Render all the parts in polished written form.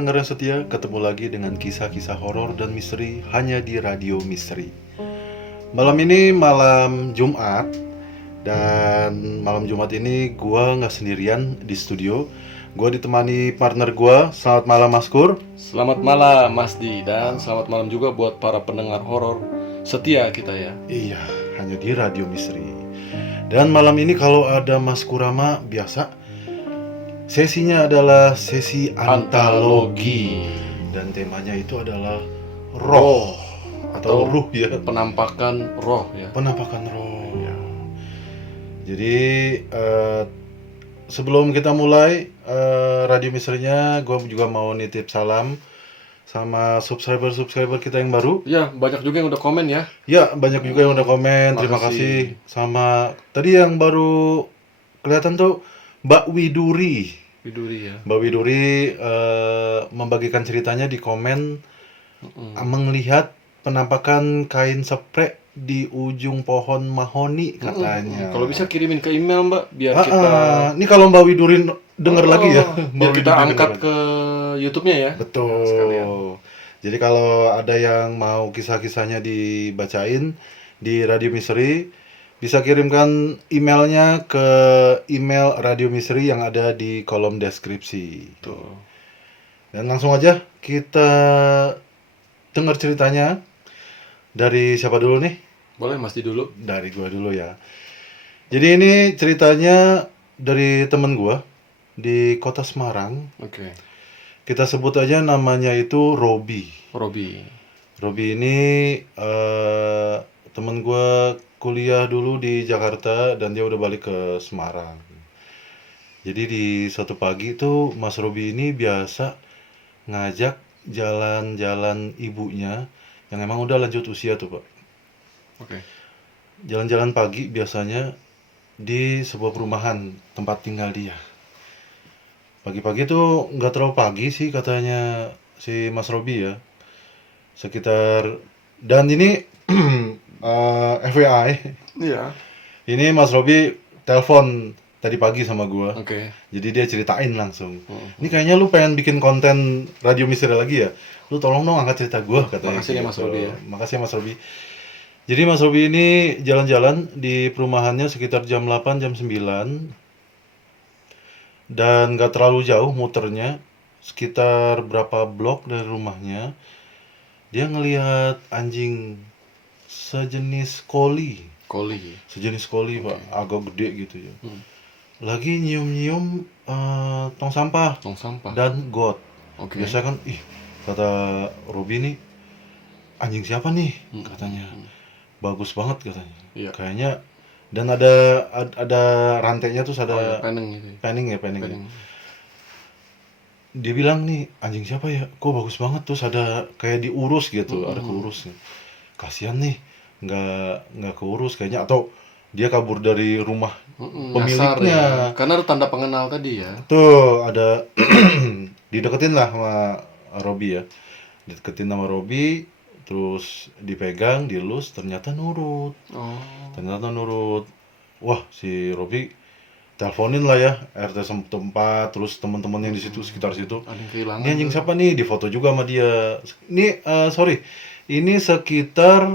pendengar yang setia, ketemu lagi dengan kisah-kisah horor dan misteri hanya di Radio Misteri. Malam ini malam Jumat, dan malam Jumat ini gua nggak sendirian di studio. Gua ditemani partner gua. Selamat malam Mas Kur. Selamat malam Mas Di, dan selamat malam juga buat para pendengar horor setia kita ya. Iya, hanya di Radio Misteri. Dan malam ini kalau ada Mas Kurama, biasa sesinya adalah sesi antologi. Dan temanya itu adalah roh atau ruh ya. Penampakan roh ya. Penampakan roh. Ya. Jadi sebelum kita mulai Radio Misterinya, gue juga mau nitip salam sama subscriber kita yang baru. Ya, banyak juga yang udah komen ya. Ya, banyak juga yang udah komen. Terima Makasih. kasih. Sama tadi yang baru kelihatan tuh Mbak Widuri. Widuri ya. Mbak Widuri membagikan ceritanya di komen, melihat penampakan kain sprek di ujung pohon mahoni katanya. Kalau bisa kirimin ke email Mbak, biar kita Ini kalau Mbak Widuri denger lagi ya. biar kita Widuri angkat denger. ke YouTube-nya ya. Betul. Sekalian. Jadi kalau ada yang mau kisah-kisahnya dibacain di Radio Misteri, bisa kirimkan emailnya ke email Radio Misteri yang ada di kolom deskripsi. Tuh. Dan langsung aja kita dengar ceritanya. Dari siapa dulu nih? Boleh Mas Di dulu. Dari gua dulu ya. Jadi ini ceritanya dari temen gua di kota Semarang. Oke. Kita sebut aja namanya itu Robi. Robi. Robi ini temen gua kuliah dulu di Jakarta dan dia udah balik ke Semarang. Jadi di suatu pagi tuh Mas Robi ini biasa ngajak jalan-jalan ibunya yang emang udah lanjut usia tuh Pak. Oke. Jalan-jalan pagi biasanya di sebuah perumahan tempat tinggal dia. Pagi-pagi tuh nggak terlalu pagi sih katanya si Mas Robi ya. Sekitar, dan ini FYI, Iya. ini Mas Robi telepon tadi pagi sama gua. Oke. Jadi dia ceritain langsung. Ini kayaknya lu pengen bikin konten Radio Misteri lagi ya? Lu tolong dong angkat cerita gua katanya. Makasih ya, Mas Robi ya. Makasih ya Mas Robi. Jadi Mas Robi ini jalan-jalan di perumahannya sekitar jam 8, jam 9. Dan gak terlalu jauh muternya, sekitar berapa blok dari rumahnya. Dia ngelihat anjing sejenis koli. Sejenis koli Pak, agak gede gitu ya. Lagi nyium-nyium tong sampah Tong sampah. dan got. Oke. Biasa kan, kata Robi nih, anjing siapa nih katanya. Bagus banget katanya. Iya. Kayaknya, dan ada rantainya tuh ada Peneng gitu. penning. Dia bilang nih, anjing siapa ya? Kok bagus banget, terus ada kayak diurus gitu, ada keurusnya. Kasihan nih, nggak keurus kayaknya, atau dia kabur dari rumah Nyasar pemiliknya. ya. Karena ada tanda pengenal tadi ya. Tuh ada dideketin lah sama Robi ya. Dideketin sama Robi, terus dipegang, dielus, ternyata nurut. Wah, si Robi teleponin lah ya RT setempat, terus teman-teman yang di situ sekitar situ. Ada yang kehilangan. Ini anjing siapa nih? Difoto juga sama dia. Ini sorry, ini sekitar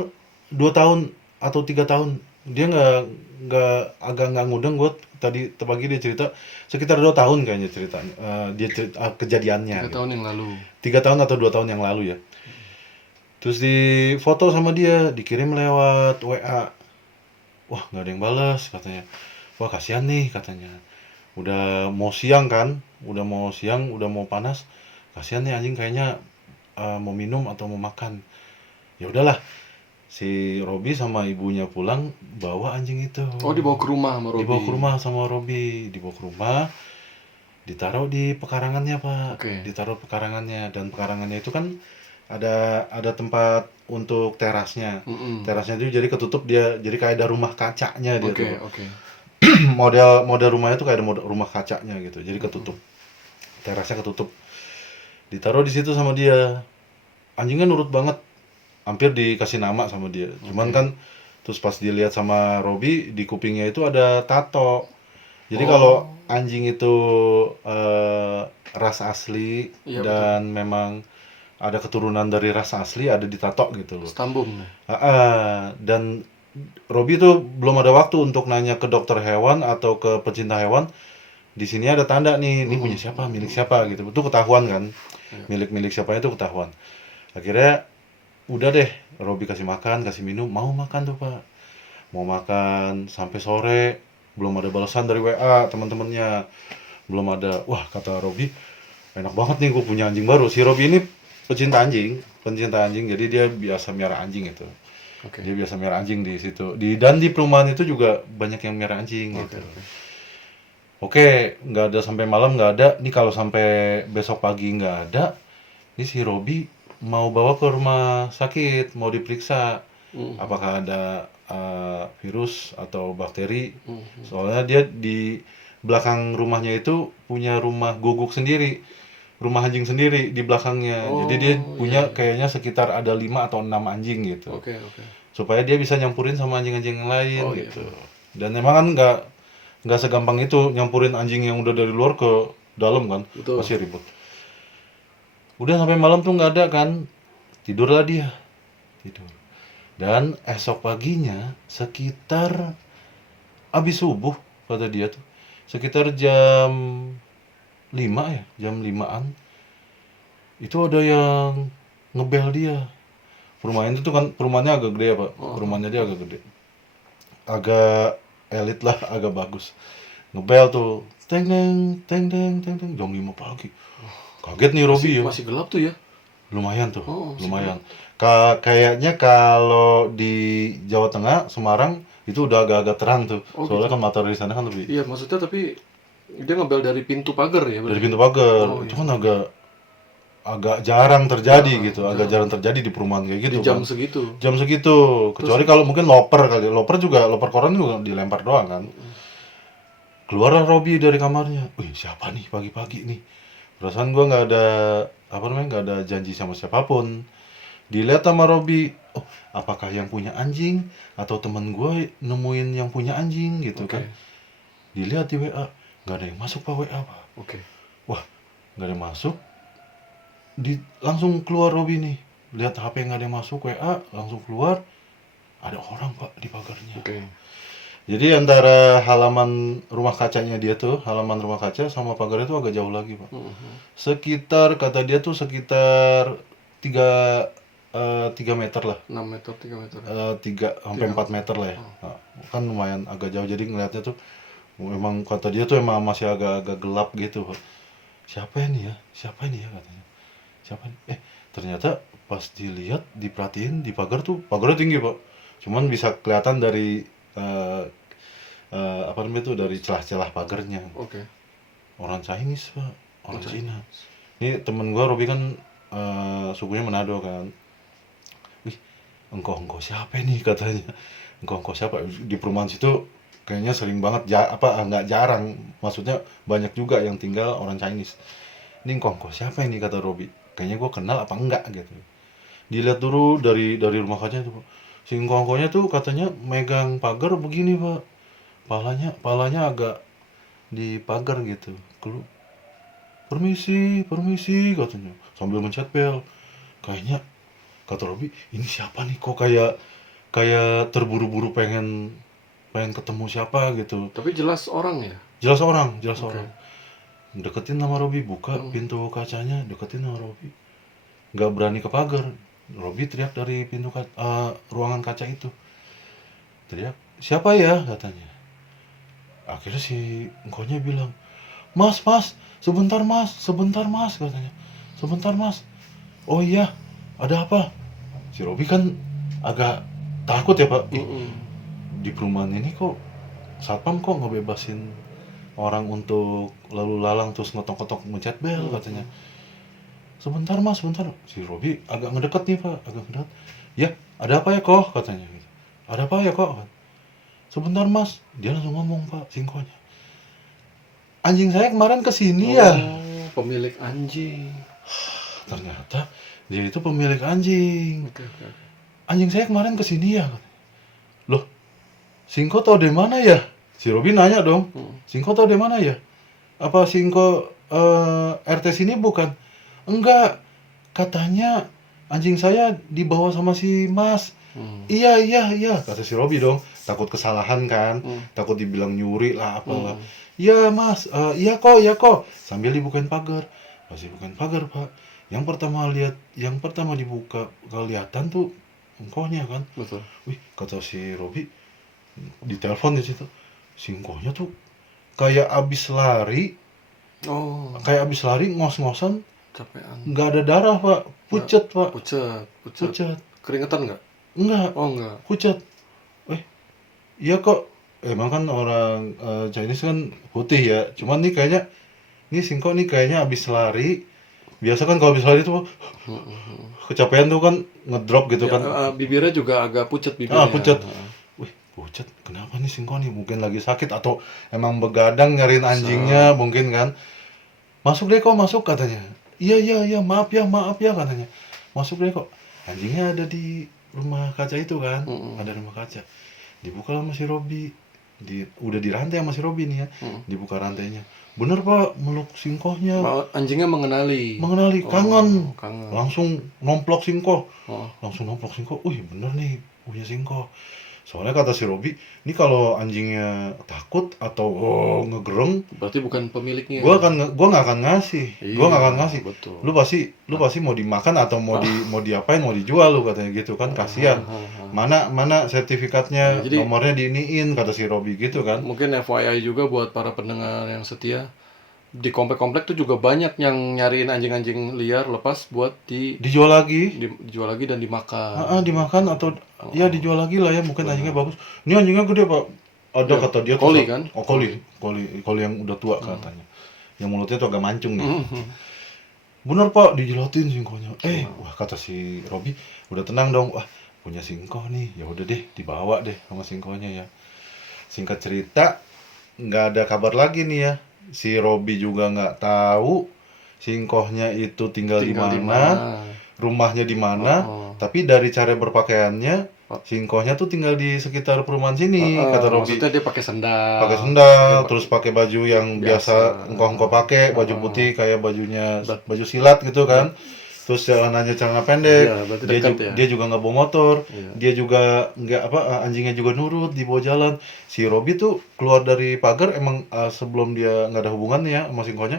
2 tahun atau 3 tahun. Dia agak nggak ngudeng. Gue tadi pagi dia cerita sekitar 2 tahun kayaknya cerita. Dia cerita kejadiannya. 3 tahun yang lalu. 3 tahun atau 2 tahun yang lalu ya. Terus di foto sama dia, dikirim lewat WA. Wah, nggak ada yang balas katanya. Wah, kasihan nih katanya. Udah mau siang kan, udah mau panas. Kasihan nih anjing, kayaknya mau minum atau mau makan. Ya udahlah, si Robi sama ibunya pulang bawa anjing itu. Oh, dibawa ke rumah sama Robi. Dibawa ke rumah sama Robi, dibawa ke rumah, ditaruh di pekarangannya Pak. Oke. Ditaruh pekarangannya, dan pekarangannya itu kan ada tempat untuk terasnya. Terasnya itu jadi ketutup, dia jadi kayak ada rumah kacanya dia tuh. Oke. model rumahnya tuh kayak ada rumah kacanya gitu, jadi ketutup, terasnya ketutup. Ditaruh di situ sama dia. Anjingnya nurut banget, hampir dikasih nama sama dia. Cuman kan terus pas dilihat sama Robi, di kupingnya itu ada tato Jadi Oh. kalau anjing itu ras asli Iya, dan memang ada keturunan dari ras asli, ada ditato gitu loh. Stambum. Dan Robi tuh belum ada waktu untuk nanya ke dokter hewan atau ke pecinta hewan. Di sini ada tanda nih, ini punya siapa, milik siapa gitu. Itu ketahuan kan, Iya. milik siapanya itu ketahuan. Akhirnya udah deh, Robi kasih makan, kasih minum, mau makan tuh Pak. Mau makan sampai sore, belum ada balasan dari WA teman-temannya, belum ada. Wah kata Robi, enak banget nih gue punya anjing baru. Si Robi ini pencinta anjing, jadi dia biasa miara anjing itu. Oke. Dia biasa miara anjing di situ. Dan di perumahan itu juga banyak yang miara anjing Oke, gitu. oke. Oke, nggak ada sampai malam nggak ada. Nih kalau sampai besok pagi nggak ada, ini si Robi mau bawa ke rumah sakit, mau diperiksa apakah ada virus atau bakteri. Soalnya dia di belakang rumahnya itu punya rumah guguk sendiri, rumah anjing sendiri di belakangnya. Jadi dia Oh, punya iya, iya. kayaknya sekitar ada 5 atau 6 anjing gitu. Oke, oke. Supaya dia bisa nyampurin sama anjing-anjing yang lain Oh, iya. gitu. Dan emang kan nggak segampang itu nyampurin anjing yang udah dari luar ke dalam kan, Betul. pasti ribut. Udah sampai malam tuh nggak ada kan, tidurlah dia, tidur. Dan esok paginya sekitar abis subuh kata dia tuh, sekitar jam 5 ya, jam 5-an, itu ada yang ngebel dia. Perumahan itu kan perumahannya agak gede ya Pak, perumahannya dia agak gede, agak elit lah, agak bagus. Ngebel tuh, teng teng teng teng teng teng, jam 5 pagi. Kaget nih Robi ya. Masih gelap tuh ya? Lumayan tuh, Oh, masih lumayan. Kayaknya kalau di Jawa Tengah, Semarang itu udah agak-agak terang tuh. Oh, Soalnya gitu. kan matahari di sana kan lebih Iya, maksudnya tapi dia ngebel dari pintu pagar ya, dari berarti? pintu pagar. Oh, Itu iya. kan agak jarang terjadi gitu, agak jarang. jarang terjadi di perumahan kayak gitu Di jam kan. segitu. Jam segitu, kecuali kalau mungkin loper kali. Loper koran juga dilempar doang kan. Keluarlah Robi dari kamarnya. Wih, siapa nih pagi-pagi nih? Perasaan gua nggak ada nggak ada janji sama siapapun. Dilihat sama Robi, oh apakah yang punya anjing atau temen gue nemuin yang punya anjing gitu Oke. kan. Dilihat di WA, nggak ada yang masuk Pak WA Pak. Oke. Wah, nggak ada yang masuk. Langsung keluar Robi nih, lihat HP nggak ada yang masuk WA, langsung keluar. Ada orang Pak di pagarnya. Oke. Jadi antara halaman rumah kacanya dia tuh, halaman rumah kaca sama pagar itu agak jauh lagi Pak. Sekitar kata dia tuh sekitar 3 meter lah. 6 meter, 3 meter. 3 sampai 4 meter lah ya. Nah, kan lumayan agak jauh, jadi ngelihatnya tuh memang kata dia tuh emang masih agak-agak gelap gitu Pak. Siapa ini ya katanya, siapa ini? Ternyata pas dilihat, diperhatiin, di pagar tuh, pagarnya tinggi Pak, cuman bisa kelihatan dari apa namanya tuh, dari celah-celah pagarnya. Oke. Orang Chinese Pak, orang Cina. Ini temen gua Robi kan sukunya Manado kan. Wih, engkau siapa nih katanya, engkau siapa di perumahan situ. Kayaknya sering banget nggak jarang, maksudnya banyak juga yang tinggal orang Chinese. Ini engkau siapa ini kata Robi, kayaknya gue kenal apa enggak gitu. Dilihat dulu dari rumah kaca itu Pak, si engkau-engkaunya tuh katanya megang pagar begini Pak, palanya agak di pagar gitu. Permisi katanya sambil mencet bel. Kayaknya kata Robi, ini siapa nih, kok kayak terburu-buru pengen ketemu siapa gitu. Tapi jelas orang ya? Jelas orang. Deketin sama Robi, buka pintu kacanya, deketin sama Robi. Nggak berani ke pagar. Robi teriak dari pintu ruangan kaca itu. Teriak, siapa ya katanya. Akhirnya si engkonya bilang, Mas, sebentar mas katanya. Sebentar mas. Oh iya, ada apa? Si Robi kan agak takut ya Pak. Di perumahan ini kok satpam kok ngebebasin orang untuk lalu lalang terus ngetok-ngetok mencet bel katanya. Sebentar mas, sebentar. Si Robi agak ngedeket nih Pak, agak ngedeket. Ya, ada apa ya kok katanya. Ada apa ya kok? Sebentar mas. Dia langsung ngomong Pak, singkonya, anjing saya kemarin kesini ya. Oh, pemilik anjing. Ternyata dia itu pemilik anjing. Oke. Anjing saya kemarin kesini ya. Loh, Singko tau dari mana ya? Si Robi nanya dong, Hmm. Singko tahu di mana ya? Apa Singko RT sini bukan? Enggak, katanya anjing saya dibawa sama si Mas. Hmm. Iya, iya, iya, kata si Robi dong. Takut kesalahan kan, Hmm. takut dibilang nyuri lah, apalah. Hmm. Iya Mas, iya kok, iya kok. Sambil dibukain pagar. Pas dibukain pagar Pak, yang pertama dibuka kelihatan tuh engkohnya kan. Betul. Wih, kata si Robi, di telepon di situ, singkohnya tuh kayak abis lari, Oh, ngos-ngosan, capean. nggak ada darah Pak, pucet Pak, Pucat. pucet, Keringetan nggak? enggak, Oh, enggak. pucet. Iya kok, emang kan orang Chinese kan putih ya, cuman nih kayaknya, nih Singko nih kayaknya abis lari, biasa kan kalau abis lari tuh Hmm. kecapean tuh kan ngedrop gitu Ya, kan, bibirnya juga agak pucat bibirnya. pucet. Wih, pucet, kenapa nih Singko nih, mungkin lagi sakit atau emang begadang nyariin anjingnya mungkin kan. Masuk deh kok, masuk katanya. Iya, iya, iya, maaf ya katanya. Masuk deh kok. Anjingnya ada di rumah kaca itu kan, Mm-mm. ada rumah kaca. Dibuka sama si Robi. Udah dirantai sama si Robi nih ya. Dibuka rantainya. Bener Pak, meluk singkohnya. Anjingnya mengenali. Mengenali, kangen. Kangen. Langsung nomplok singkoh. Oh. Langsung nomplok singkoh. Wih, bener nih, punya singkoh. Soalnya kata si Robi, ini kalau anjingnya takut atau ngegereng, Berarti bukan pemiliknya. gua nggak akan ngasih. Gua nggak akan ngasih. Betul. Lu pasti mau dimakan atau mau diapain, mau dijual lu katanya gitu kan, kasihan. Mana sertifikatnya, Jadi, nomornya diiniin kata si Robi gitu kan. mungkin FYI juga buat para pendengar yang setia, di komplek-komplek tuh juga banyak yang nyariin anjing-anjing liar lepas buat Dijual lagi. dijual lagi dan dimakan. Dimakan atau ya dijual lagi lah ya, mungkin anjingnya bagus. Ini anjingnya gede Pak. Ada Ya, kata dia koli tuh, kan? Oh, koli yang udah tua katanya. Yang mulutnya tuh agak mancung nih. Bener Pak, dijilatin singkohnya. Wah kata si Robi, udah tenang dong. Wah, punya singkoh nih. Ya udah deh, dibawa deh sama singkohnya ya. Singkat cerita, nggak ada kabar lagi nih ya. Si Robi juga nggak tahu singkohnya itu tinggal di mana, rumahnya di mana. Tapi dari cara berpakaiannya, singkohnya tuh tinggal di sekitar perumahan sini, kata Robi. Maksudnya dia pakai sendal. Pakai sendal, terus pakai baju yang biasa engkau pakai, baju putih kayak baju silat gitu kan. Terus celananya celana pendek. Iya, berarti dia dekat juga, ya. dia juga nggak bawa motor. Iya. Dia juga nggak anjingnya juga nurut di bawah jalan. Si Robi tuh keluar dari pagar emang sebelum dia nggak ada hubungan ya sama singkonya.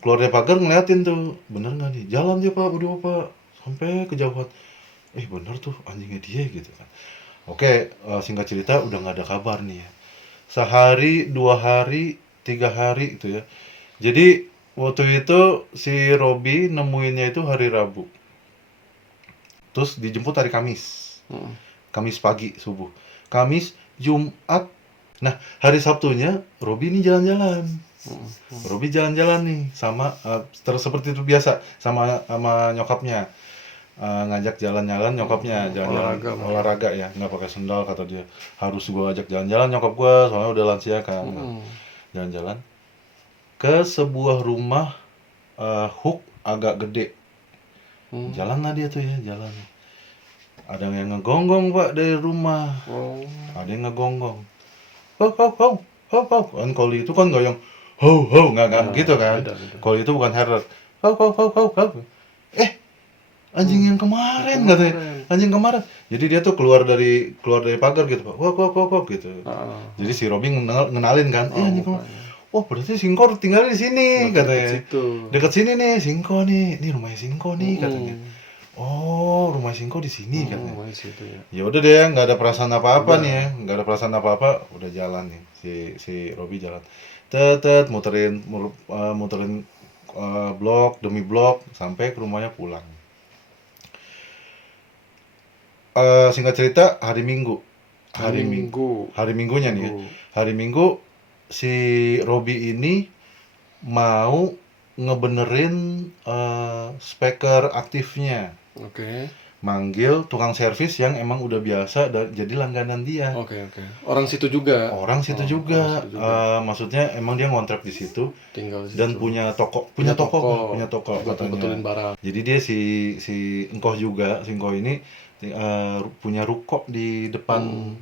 Keluar dari pagar ngeliatin tuh, bener nggak nih? Jalan dia Pak, berdua Pak, sampai kejauhan. Bener tuh anjingnya dia gitu kan. Oke, singkat cerita udah nggak ada kabar nih ya. Sehari, 2 hari, 3 hari gitu ya. Jadi waktu itu si Robi nemuinnya itu hari Rabu. Terus dijemput hari Kamis. Kamis pagi subuh. Kamis, Jumat. Nah, hari Sabtunya Robi ini jalan-jalan. Robi jalan-jalan nih sama terus seperti itu biasa sama nyokapnya. Ngajak jalan-jalan nyokapnya, jalan-jalan olahraga ya, nggak pakai sendal kata dia. Harus gua ajak jalan-jalan nyokap gua, soalnya udah lansia kan. Jalan-jalan ke sebuah rumah hook agak gede. Jalan lah dia tuh ya, jalan. Ada yang ngegonggong Pak dari rumah. Ada yang ngegonggong. Hau. Kan koli itu kan nggak yang hau, nggak gitu kan. Koli itu bukan Harrier. Hau. Anjing yang kemarin katanya. Anjing kemarin. Jadi dia tuh keluar dari pagar gitu Pak. Wah gitu. Jadi si Robi ngenalin kan. Anjing kemarin. Wah berarti Singko tinggal di sini katanya. Dekat sini nih Singko nih. Ini rumahnya Singko nih katanya. Oh rumah Singko di sini katanya. Ya udah deh, nggak ada perasaan apa-apa nih ya. Nggak ada perasaan apa-apa. Udah jalan nih si Robi jalan. Muterin blok demi blok sampai ke rumahnya pulang. Singkat cerita hari Minggu. Hari Minggunya nih ya. Hari Minggu si Robi ini mau ngebenerin speaker aktifnya. Manggil tukang servis yang emang udah biasa jadi langganan dia. Orang situ juga. Maksudnya emang dia ngontrak di situ. Tinggal di situ. Dan punya toko katanya. Betulin barang. Jadi dia si Engkoh juga, si Engkoh ini punya ruko di depan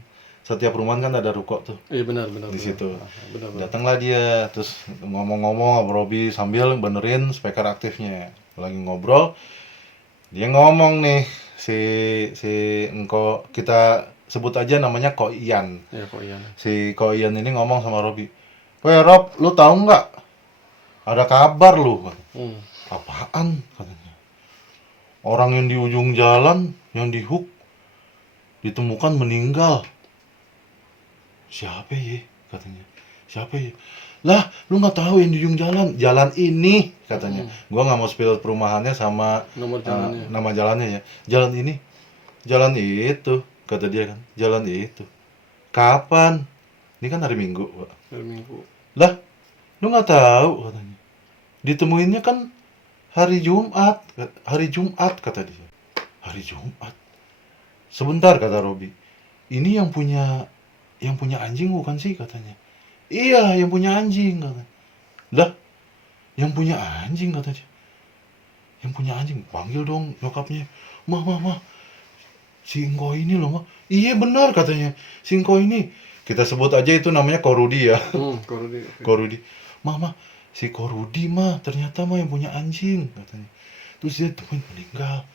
setiap perumahan kan ada ruko tuh Iya benar benar. di benar. situ. Benar benar. Datanglah dia, terus ngomong-ngomong sama Robi sambil benerin speaker aktifnya. Lagi ngobrol, dia ngomong nih, si engko kita sebut aja namanya Ko Ian. Ya kok iya. Si Ko Ian ini ngomong sama Robi, "Weh Rob, lu tahu nggak? Ada kabar lu." Hmm. "Apaan?" katanya. "Orang yang di ujung jalan, yang di hook, ditemukan meninggal." "Siapa ya?" katanya. "Siapa ya?" "Lah, lu nggak tahu yang di ujung jalan? Jalan ini," katanya. Gua nggak mau spill perumahannya sama Nomor jalannya. nama jalannya ya. "Jalan ini, jalan itu," kata dia kan. "Jalan itu." "Kapan?" "Ini kan hari Minggu, Pak." Hari Minggu. "Lah, lu nggak tahu?" katanya. "Ditemuinnya kan hari Jumat." "Hari Jumat," kata dia. "Hari Jumat." "Sebentar," kata Robi. "Ini yang punya anjing bukan sih?" katanya. "Iya, yang punya anjing," katanya. "Lah, yang punya anjing," kata dia. "Yang punya anjing, panggil dong nyokapnya." Mah, si Engko ini loh, Mah." "Iya benar," katanya. "Si Engko ini." Kita sebut aja itu namanya Korudi ya. Korudi. Korudi. Mah, si Korudi mah ternyata mah yang punya anjing," katanya. "Terus dia temuin meninggal."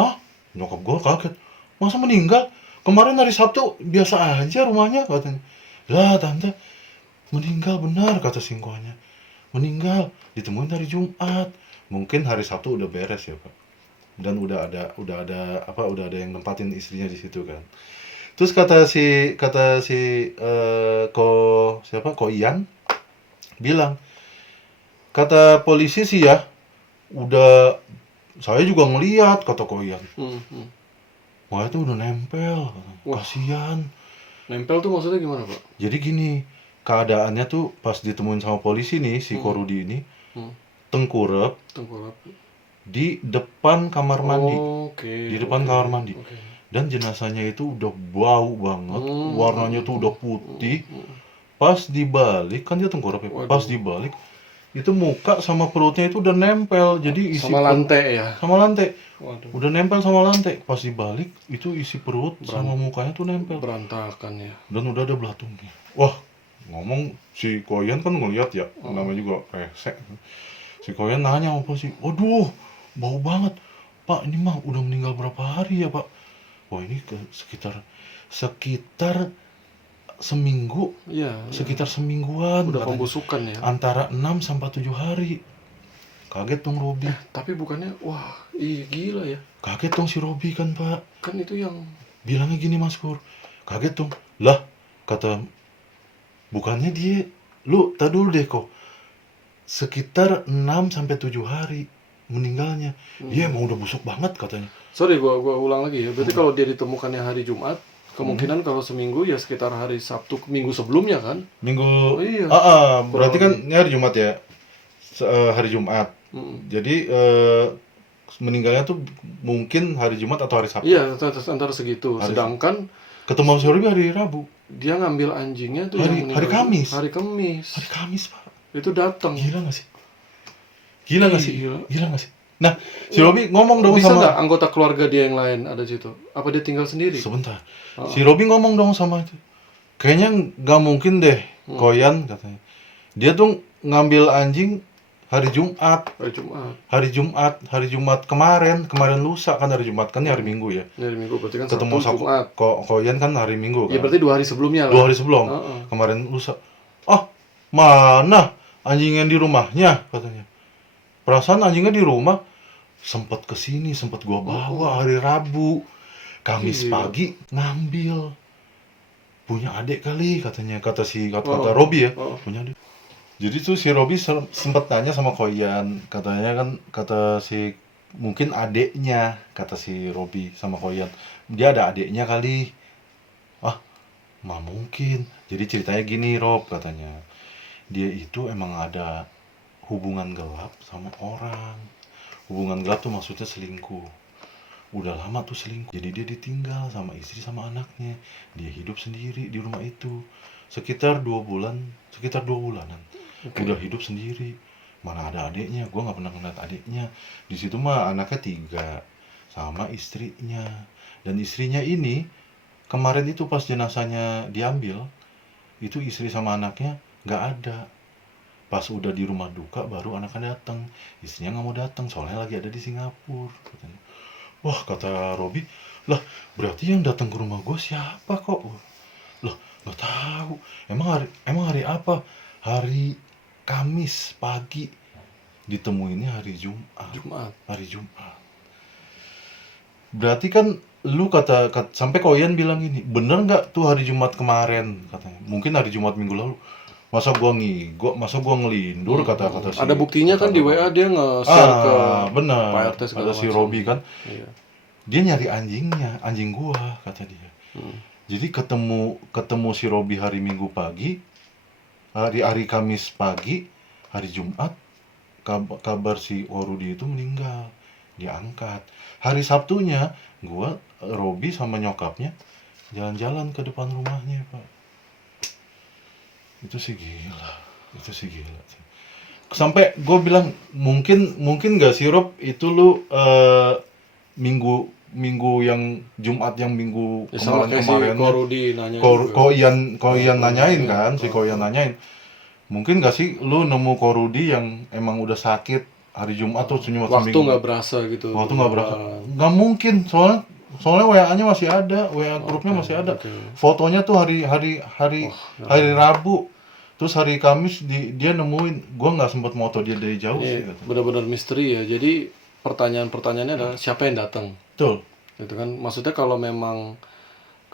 "Hah?" Nyokap gua kaget. "Masa meninggal? Kemarin hari Sabtu biasa aja rumahnya," katanya. "Lah tante, meninggal benar," kata singkonya. "Meninggal, ditemuin hari Jumat." Mungkin hari Sabtu udah beres ya, Pak. Dan udah ada yang nempatin istrinya di situ kan. Terus Ko Ian bilang, "Kata polisi sih ya, udah saya juga ngeliat," kata Ko Ian. "Wah, itu udah nempel, Wah. kasihan." Nempel tuh maksudnya gimana, Pak? Jadi gini, keadaannya tuh pas ditemuin sama polisi nih, si Korudi ini, tengkurap Tengkurap. di depan kamar mandi. Oke. Di depan kamar mandi. Oke. Dan jenazahnya itu udah bau banget, warnanya tuh udah putih. Pas dibalik, kan dia tengkurap ya, Waduh. pas dibalik, itu muka sama perutnya itu udah nempel. Jadi isi Sama lantai ya. sama lantai. Waduh. Udah nempel sama lantai. Pas dibalik, itu isi perut sama mukanya tuh nempel. Berantakan ya. Dan udah ada belatungnya. Wah, ngomong si Koyan kan ngeliat ya, namanya juga resek. Si Koyan nanya sama polisi, "Waduh, bau banget. Pak, ini mah udah meninggal berapa hari ya, Pak?" "Wah, ini sekitar seminggu, Iya. sekitar semingguan," Udah katanya. pembusukan ya. "Antara 6 sampai 7 hari." Kaget dong Robi. Tapi bukannya, wah, gila ya. Kaget dong si Robi kan, Pak. Kan itu yang Bilangnya gini Mas Pur. Kaget dong. "Lah," kata, "bukannya dia, lu tak dulu deh kok. Sekitar 6 sampai 7 hari meninggalnya." "Iya, emang udah busuk banget," katanya. Sorry, gua ulang lagi ya. Berarti kalau dia ditemukannya hari Jumat, kemungkinan kalau seminggu ya sekitar hari Sabtu minggu sebelumnya kan? Minggu. Oh, iya. Berarti kan ini hari Jumat ya. Hari Jumat. Jadi meninggalnya tuh mungkin hari Jumat atau hari Sabtu. Iya, antara segitu. Sedangkan ketemu si Robi hari Rabu. dia ngambil anjingnya tuh Hari- yang meninggal hari Kamis. Hari Kamis. Hari Kamis, Pak. Itu datang. Gila nggak sih? Gila nggak sih? Gila. Gila nggak sih? Nah, si Robi ngomong dong Bisa sama. nggak anggota keluarga dia yang lain ada di situ? Apa dia tinggal sendiri? Sebentar. Si Robi ngomong dong sama itu. "Kayaknya nggak mungkin deh, Koyan," katanya. "Dia tuh ngambil anjing hari Jumat. Hari Jumat. Hari Jumat kemarin lusa kan hari Jumat kan hari Minggu ya. Hari Minggu berarti kan Ketemu Sabtu, Jumat. Koyan kan hari Minggu kan. Ya berarti 2 hari sebelumnya lah. 2 hari sebelum. Kemarin lusa. "Ah, mana anjing yang di rumahnya?" katanya. "Perasaan anjingnya di rumah. Sempet kesini, sempet gua bawa hari Rabu. Kamis pagi ngambil. Punya adik kali," katanya. Kata Robi ya. Punya adik. Jadi tuh si Robi sempet tanya sama Koyan. Katanya kan, kata si, mungkin adeknya, kata si Robi sama Koyan. "Dia ada adeknya kali." "Ah, mah mungkin." Jadi ceritanya gini Rob, katanya. Dia itu emang ada hubungan gelap sama orang. Hubungan gelap tuh maksudnya selingkuh. Udah lama tuh selingkuh. Jadi dia ditinggal sama istri sama anaknya. Dia hidup sendiri di rumah itu. Sekitar 2 bulanan. Udah hidup sendiri. Mana ada adiknya? Gua nggak pernah ngeliat adiknya. Di situ mah anaknya 3 sama istrinya. Dan istrinya ini kemarin itu pas jenazahnya diambil, itu istri sama anaknya nggak ada. Pas udah di rumah duka baru anaknya datang. Istrinya nggak mau datang soalnya lagi ada di Singapura katanya. Wah, kata Robi, lah berarti yang datang ke rumah gue siapa kok? Loh, nggak tahu. Emang hari apa? Hari Kamis pagi. Ditemuinnya hari Jumat. Jumat. Hari Jumat. Berarti kan lu sampai Koyan bilang ini, bener nggak tuh hari Jumat kemarin katanya. Mungkin hari Jumat minggu lalu. Masa gua ngelindur kata si. Ada buktinya kan kata di Robi. WA dia nge-share ke Benar. Pak RT segala Ada si macam. Robi kan. Iya. Dia nyari anjing gua kata dia. Jadi ketemu si Robi hari Minggu pagi, hari Kamis pagi, hari Jumat kabar si Warudi itu meninggal, diangkat. Hari Sabtunya gua, Robi sama nyokapnya jalan-jalan ke depan rumahnya, Pak. Itu sih gila. Sampai gue bilang mungkin nggak sih Rob, itu lu minggu yang Jumat yang minggu Ya, sama kayak si kemarin Korudi nanya Koyan nanyain kan, si Koyan nanyain. Mungkin nggak sih lu nemu Korudi yang emang udah sakit hari Jumat tuh cuma waktu seminggu. nggak berasa gitu. Waktu nggak berasa. Nggak mungkin, soalnya WA-nya masih ada, WA grupnya masih ada. Fotonya tuh hari Rabu. Terus hari Kamis dia nemuin. Gua nggak sempat moto dia dari jauh sih. Ini benar-benar misteri ya. Jadi pertanyaannya adalah siapa yang datang? Betul. Gitu kan. Maksudnya kalau memang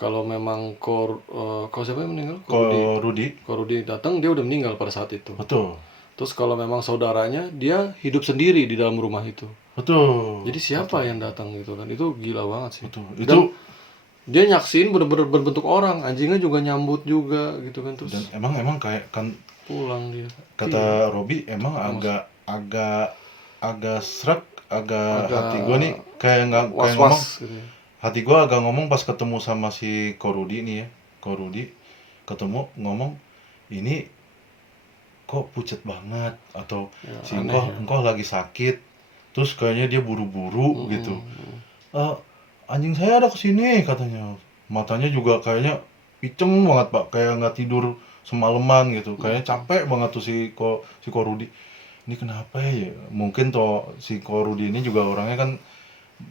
siapa yang meninggal? Korudi datang, dia udah meninggal pada saat itu. Betul. Terus kalau memang saudaranya, dia hidup sendiri di dalam rumah itu. Betul. Jadi siapa yang datang gitu kan? Itu gila banget sih. Betul. Dan dia nyaksiin bener-bener berbentuk orang, anjingnya juga nyambut juga gitu kan, terus Dan emang kayak kan pulang dia. kata Robi emang agak srek, agak hati gue nih kayak ngomong, gitu. hati gue agak ngomong pas ketemu sama si Korudi nih ya. Korudi ketemu ngomong, ini kok pucet banget, atau Ya, si aneh engkau lagi sakit, terus kayaknya dia buru-buru gitu. Anjing saya ada kesini katanya, matanya juga kayaknya piceng banget Pak, kayak nggak tidur semalaman gitu, kayaknya capek banget tuh si Korudi. Ini kenapa ya? Mungkin toh si Korudi ini juga orangnya kan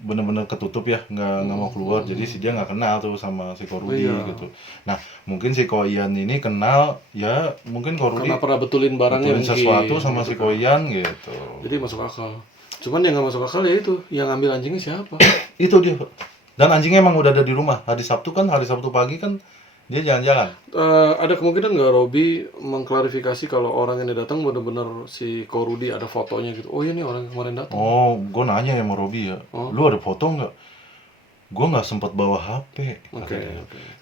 bener-bener ketutup ya, nggak mau keluar, jadi si dia nggak kenal tuh sama si Korudi gitu. Nah mungkin si Koyan ini kenal ya, mungkin Korudi karena pernah betulin barangnya mungkin, sesuatu sama gitu si kan. Koyan gitu. Jadi masuk akal. Cuman yang nggak masuk akal ya itu, yang ngambil anjingnya siapa? Itu dia Pak. Dan anjingnya emang udah ada di rumah. Hari Sabtu pagi kan dia jalan-jalan. Ada kemungkinan nggak Robi mengklarifikasi kalau orang yang datang benar-benar si Korudi, ada fotonya gitu. Oh iya nih orang yang kemarin datang. Oh, gue nanya ya sama Robi ya. Lu ada foto nggak? Gue nggak sempat bawa HP. Oke.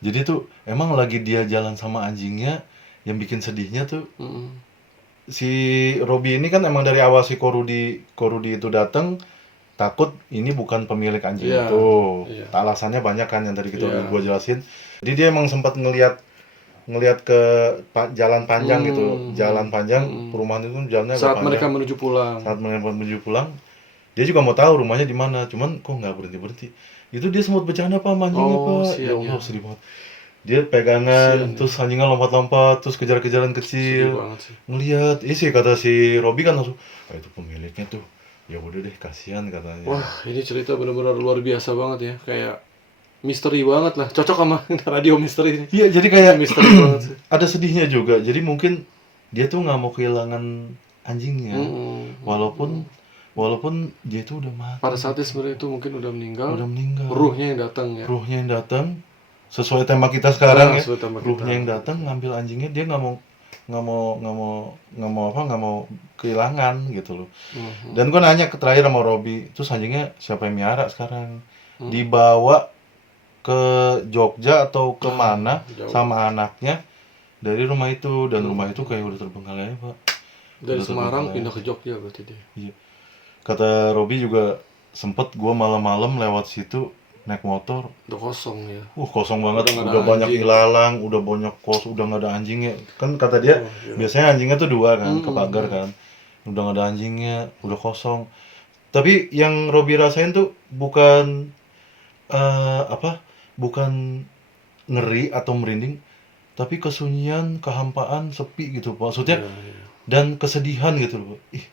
Jadi tuh emang lagi dia jalan sama anjingnya, yang bikin sedihnya tuh si Robi ini kan emang dari awal si Korudi itu datang takut ini bukan pemilik anjing itu. Alasannya banyak kan yang tadi kita udah gua jelasin. Jadi dia emang sempat ngelihat ke jalan panjang gitu, jalan panjang perumahan itu jalannya saat panjang. mereka menuju pulang. Saat mereka menuju pulang, dia juga mau tahu rumahnya di mana, cuman kok nggak berhenti. Itu dia sempat bercanda Pak sama anjingnya Pak. Ya Allah, sedih banget. Dia pegangan, terus anjingnya lompat-lompat, terus kejar-kejaran kecil. Ngelihat, sih kata si Robi kan langsung, itu pemiliknya tuh. Ya udah deh, kasihan katanya. Wah, ini cerita benar-benar luar biasa banget ya, kayak misteri banget lah, cocok sama radio misteri ini. Iya, jadi kayak misteri banget sih. Ada sedihnya juga, jadi mungkin dia tuh nggak mau kehilangan anjingnya, walaupun dia tuh udah mati. Pada saatnya sebenarnya itu mungkin udah meninggal. Ruhnya yang datang ya. Ruhnya yang datang, sesuai tema kita sekarang ya. Ruhnya yang datang ngambil anjingnya, dia nggak mau kehilangan gitu loh. Dan gue nanya terakhir sama Robi, terus anjingnya siapa yang miara sekarang? Dibawa ke Jogja atau ke mana sama anaknya dari rumah itu, dan rumah itu kayak udah terbengkalai Pak. Dari Semarang pindah ke Jogja berarti dia. Iya. Kata Robi juga sempet gue malam-malam lewat situ naik motor, udah kosong ya. Kosong banget, udah banyak ilalang, udah banyak udah nggak ada anjingnya. Kan kata dia biasanya anjingnya tuh 2 kan, ke pagar kan. Udah nggak ada anjingnya, udah kosong. Tapi yang Robi rasain tuh bukan bukan ngeri atau merinding, tapi kesunyian, kehampaan, sepi gitu Pak. Maksudnya Iya, iya. dan kesedihan gitu loh. Ih,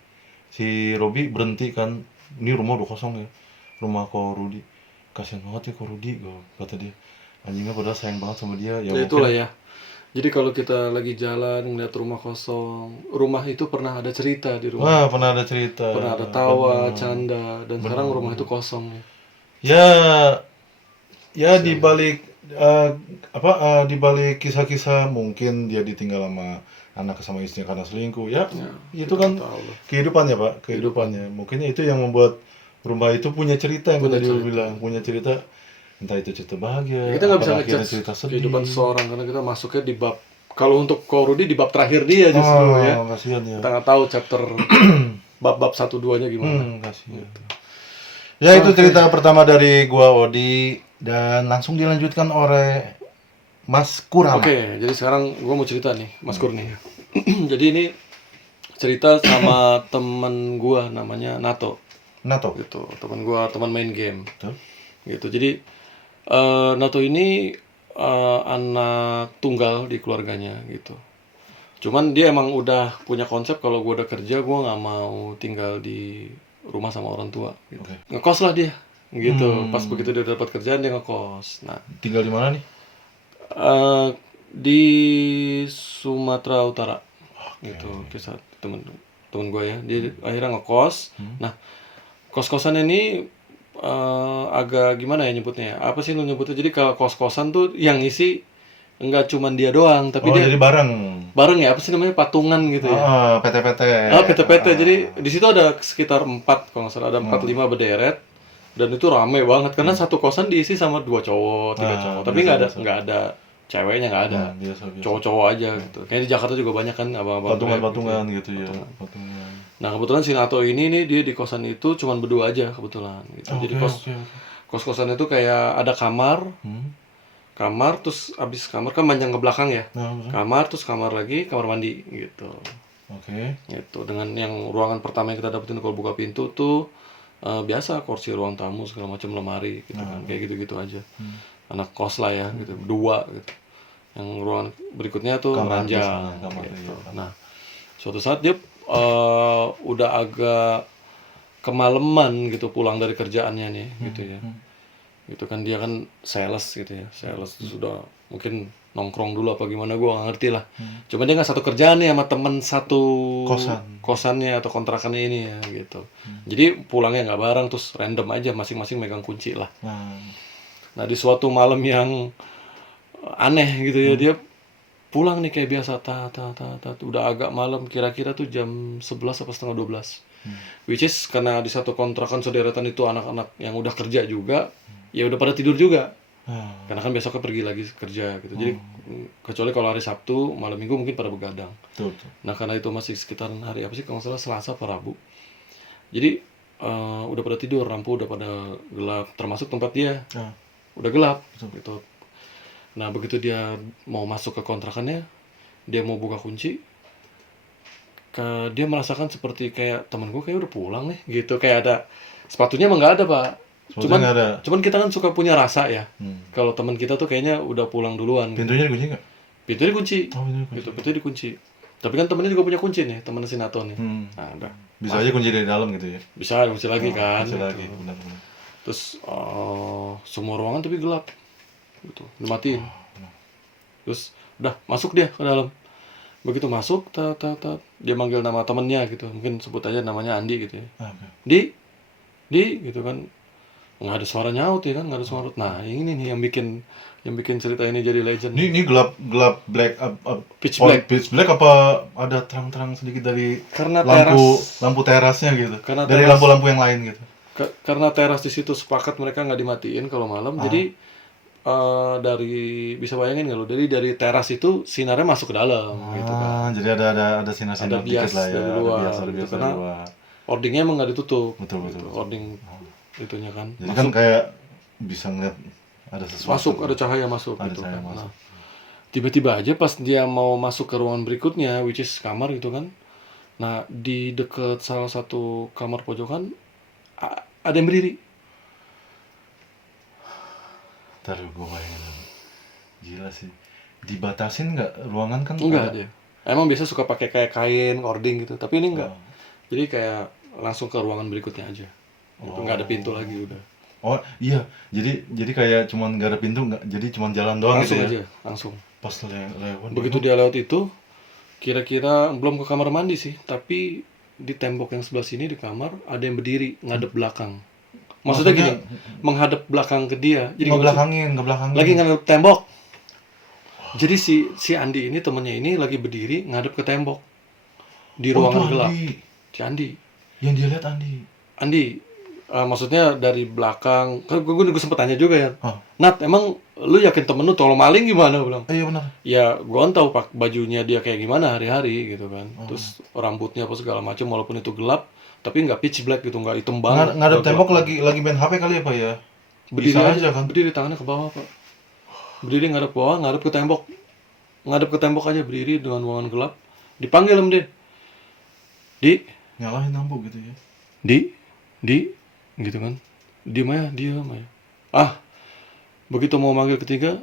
si Robi berhenti kan, ini rumah udah kosong ya, rumah Ko Rudi. Kasihan banget ya Ko Rudi, kata dia. Anjingnya padahal sayang banget sama dia, ya Ya itulah mungkin. ya. Jadi kalau kita lagi jalan ngeliat rumah kosong, rumah itu pernah ada cerita di rumah Wah, itu. pernah ada cerita, Pernah ada tawa, bener, canda, dan bener, sekarang rumah itu bener. kosong ya. Ya, ya di Kasihan banget. balik di balik kisah-kisah mungkin dia ditinggal sama anak sama istrinya karena selingkuh. Ya, Ya, itu kita nggak kan tahu lah. kehidupan ya, Pak, Kehidupan. kehidupannya. Mungkin itu yang membuat rumah itu punya cerita yang Punya tadi lu cerita. bilang, punya cerita entah itu cerita Ya, bahagia, kita nggak bisa pada akhirnya ngejudge cerita kehidupan sedih. seseorang karena kita masuknya di bab, kalau untuk Korudi di bab terakhir dia justru ya. Oh, kasihan ya. Kita nggak tahu chapter bab-bab 1-2-nya gimana. Kasihan. Gitu. Ya, itu Oke. cerita pertama dari gua Odi dan langsung dilanjutkan oleh Mas Kurama. Oke, jadi sekarang gue mau cerita nih, Mas Kur nih. Jadi ini cerita sama temen gue namanya Nato, Nato. gitu. Temen gue, teman main game, Betul. gitu. Jadi Nato ini anak tunggal di keluarganya, gitu. Cuman dia emang udah punya konsep kalau gue udah kerja, gue nggak mau tinggal di rumah sama orang tua, gitu. Oke. Ngekos lah dia, gitu. Pas begitu dia dapat kerjaan dia ngekos. Nah, Tinggal di mana nih? Eh, di Sumatera Utara gitu, kisah temen temen gue ya, dia akhirnya ngekos. Nah, kos-kosan ini agak gimana ya nyebutnya ya, apa sih lu nyebutnya, jadi kalau kos-kosan tuh yang ngisi nggak cuman dia doang, tapi Oh, dia jadi bareng. bareng ya, apa sih namanya, patungan gitu ya. PT-PT. PT-PT, jadi di situ ada sekitar 4, kalau nggak salah ada 4-5 berderet, dan itu rame banget karena satu kosan diisi sama 2 cowok 3 cowok, tapi Biasa-biasa. nggak ada ceweknya, nggak ada, Biasa-biasa. cowok-cowok aja gitu. Kayak di Jakarta juga banyak kan abang-abang Grab Patungan-patungan gitu. gitu ya. Patungan. Nah kebetulan si Nato ini nih dia di kosan itu cuman berdua aja kebetulan gitu. Jadi Oke. kos-kosan itu kayak ada kamar, kamar terus abis kamar kan panjang ke belakang ya. Nah, Kamar terus kamar lagi, kamar mandi gitu. oke. Gitu. Dengan yang ruangan pertama yang kita dapetin kalau buka pintu tuh biasa kursi ruang tamu segala macam, lemari gitu kan. Kayak gitu-gitu aja. Anak kos lah ya gitu, dua gitu. Yang ruangan berikutnya tuh Kamar ranjang biasanya, kamar gitu. iya. Nah, suatu saat dia udah agak kemalaman gitu pulang dari kerjaannya nih gitu ya. Gitu kan dia kan sales gitu ya. Sales sudah mungkin nongkrong dulu apa gimana gua nggak ngerti lah. Cuma dia nggak satu kerjaan nih sama temen satu kosannya atau kontrakannya ini ya gitu. Jadi pulangnya nggak bareng, terus random aja masing-masing megang kunci lah. Nah, di suatu malam yang aneh gitu ya, dia pulang nih kayak biasa, udah agak malam, kira-kira tuh jam 11 apa setengah 12. Which is karena di satu kontrakan sederetan itu anak-anak yang udah kerja juga, ya udah pada tidur juga. Karena kan besoknya pergi lagi kerja gitu. Jadi kecuali kalau hari Sabtu, malam Minggu mungkin pada begadang. Betul. Nah, karena itu masih sekitaran hari apa sih kalau nggak salah Selasa atau Rabu. Jadi udah pada tidur, lampu udah pada gelap, termasuk tempat dia. Udah gelap gitu. Nah, begitu dia mau masuk ke kontrakannya, dia mau buka kunci, dia merasakan seperti kayak temen gue kayak udah pulang nih gitu, kayak ada sepatunya emang nggak ada pak, Sebetulnya nggak ada. cuman kita kan suka punya rasa ya, kalau teman kita tuh kayaknya udah pulang duluan. Pintunya dikunci nggak? Pintunya dikunci, pintunya dikunci. gitu, pintunya dikunci. Tapi kan temennya juga punya kunci nih, temen si Nato nih. Nah, udah. Bisa aja kunci dari dalam gitu ya. Bisa kunci lagi kan. Kunci gitu. lagi, benar-benar. Terus semua ruangan tapi gelap, gitu, dimatiin. Terus udah masuk dia ke dalam. Begitu masuk, dia manggil nama temennya gitu, mungkin sebut aja namanya Andi gitu ya. Di gitu kan, nggak ada suara nyaut ya kan, nggak ada suara. Nah ini nih yang bikin cerita ini jadi legend. Ini gelap black, Pitch black. Pitch black apa ada terang-terang sedikit dari Karena lampu terasnya gitu. Karena dari teras- lampu-lampu yang lain gitu. Karena teras di situ sepakat mereka nggak dimatiin kalau malam, jadi dari bisa bayangin nggak lo, dari teras itu sinarnya masuk ke dalam gitu kan. Jadi ada sinar-sinar Ada dikit bias lah ya. dari luar, Ada bias gitu. dari Karena luar. Ordingnya emang nggak ditutup. Betul. Ording itunya kan. Jadi kan kayak bisa ngeliat ada sesuatu. Masuk, ada cahaya masuk Ada gitu cahaya kan. masuk. Nah, tiba-tiba aja pas dia mau masuk ke ruangan berikutnya, which is kamar gitu kan. Nah, di deket salah satu kamar pojokan ada yang berdiri. Ntar gue bayangin. Gila sih. Dibatasin nggak ruangan kan? Enggak ada. dia. Emang biasa suka pakai kayak kain, ording gitu. Tapi ini enggak. Oh. Jadi kayak langsung ke ruangan berikutnya aja. Gitu, nggak ada pintu lagi udah. Oh iya, jadi kayak cuman nggak ada pintu, nggak, jadi cuman jalan doang Langsung gitu ya. aja, langsung. Pas lewat. Begitu dia lewat itu, kira-kira belum ke kamar mandi sih, tapi di tembok yang sebelah sini di kamar ada yang berdiri ngadep belakang. Maksudnya gini, menghadap belakang ke dia. Jadi ngebelakangin. lagi ngadep tembok. Jadi si Andi ini temennya ini lagi berdiri ngadep ke tembok di Oh, ruangan itu gelap. Andi. Si Andi. Yang dia lihat Andi. Andi, maksudnya dari belakang. Kan gue sempet tanya juga ya. Hah? Nat, emang lu yakin temen lu tolong maling gimana? Gue bilang. Iya benar. Ya, gue kan tahu pak bajunya dia kayak gimana hari-hari gitu kan. Terus rambutnya apa segala macam walaupun itu gelap, tapi nggak pitch black gitu, nggak hitam banget. Ngadep nggak tembok gelap. lagi main HP kali ya Pak ya. Berdiri Bisa aja aja kan. Berdiri tangannya ke bawah pak. Berdiri ngadep ke bawah, ngadep ke tembok. Ngadep ke tembok aja berdiri dengan ruangan gelap. Dipanggil sama dia. Nyalahin lampu gitu ya. Di, gitu kan. Diam aja. Ah, begitu mau manggil ketiga,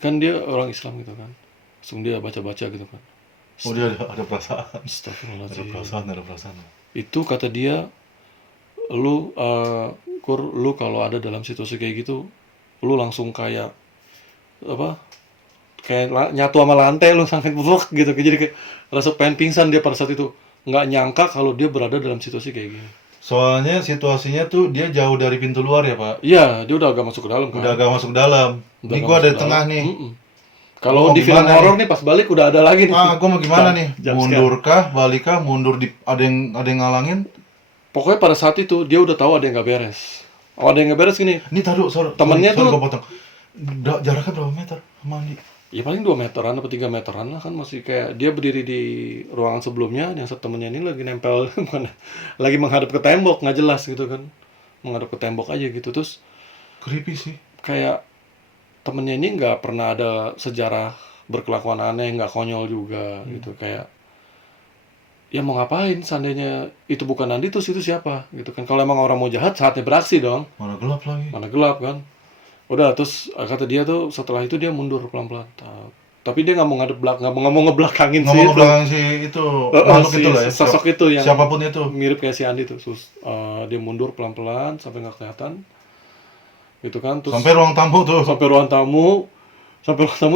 kan dia orang Islam gitu kan. Langsung dia baca-baca gitu kan. Oh dia ada perasaan. Astagfirullahaladzim. Ada perasaan. Itu kata dia, lu lu kalau ada dalam situasi kayak gitu, lu langsung kayak apa? Kayak nyatu sama lantai lu sampai blok gitu. Jadi kayak rasa pengen pingsan dia pada saat itu. Nggak nyangka kalau dia berada dalam situasi kayak gini. Soalnya situasinya tuh dia jauh dari pintu luar ya Pak. Iya, dia udah agak masuk ke dalam kan. Udah agak masuk dalam. Udah Ini agak gua ada masuk di tengah dalam. nih. Kalau Gua mau di film gimana horor nih pas balik udah ada lagi nih. Gua mau gimana nih? Jump Mundurkah, balikkah, mundur ada yang ngalangin? Pokoknya pada saat itu dia udah tahu ada yang nggak beres. Oh, ada yang nggak beres gini. Ini taruh, Temennya tuh- gua potong. Jaraknya berapa meter sama Andi? Ya paling 2 meteran atau 3 meteran lah kan, masih kayak dia berdiri di ruangan sebelumnya, yang satu temennya ini lagi nempel mana, lagi menghadap ke tembok, nggak jelas gitu kan, menghadap ke tembok aja gitu. Terus Creepy sih. kayak temennya ini nggak pernah ada sejarah berkelakuan aneh, nggak konyol juga gitu. Kayak ya mau ngapain seandainya itu bukan Andi, terus itu siapa gitu kan. Kalau emang orang mau jahat saatnya beraksi dong, Mana gelap lagi. mana gelap kan. Udah, terus kata dia tuh setelah itu dia mundur pelan-pelan. Tapi dia nggak mau nggak mau ngebelakangin Ngomong ke belakang si itu, makhluk si itu lah ya. sosok itu yang Siapapun itu. mirip kayak si Andi tuh. Terus dia mundur pelan-pelan sampai nggak kelihatan gitu kan. Terus Sampai ruang tamu tuh. sampai ruang tamu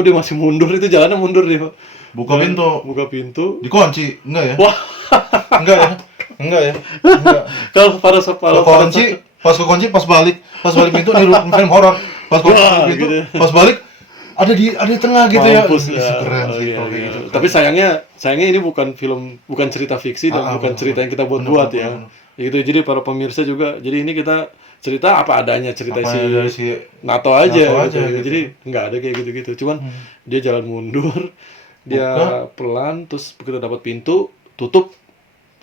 dia masih mundur, itu jalannya mundur dia. Buka pintu. Buka pintu. Dikunci, enggak ya? Wah. Enggak ya? Enggak ya? Enggak. Kalau pada Kunci, pas balik pintu nih film horor. Pas Wah, pintu, gitu. pas balik ada di tengah gitu mampus ya. ya. Keren Oh, sih iya, kalau kayak iya. gitu. Tapi sayangnya ini bukan cerita fiksi dan bukan benar, cerita yang kita benar, buat benar, ya. benar. Ya gitu. Jadi para pemirsa juga. Jadi ini kita cerita apa adanya, cerita Apa si dari si NATO aja, NATO aja gitu. gitu. Jadi nggak ada kayak gitu-gitu. Cuman dia jalan mundur, dia pelan, terus begitu dapat pintu, tutup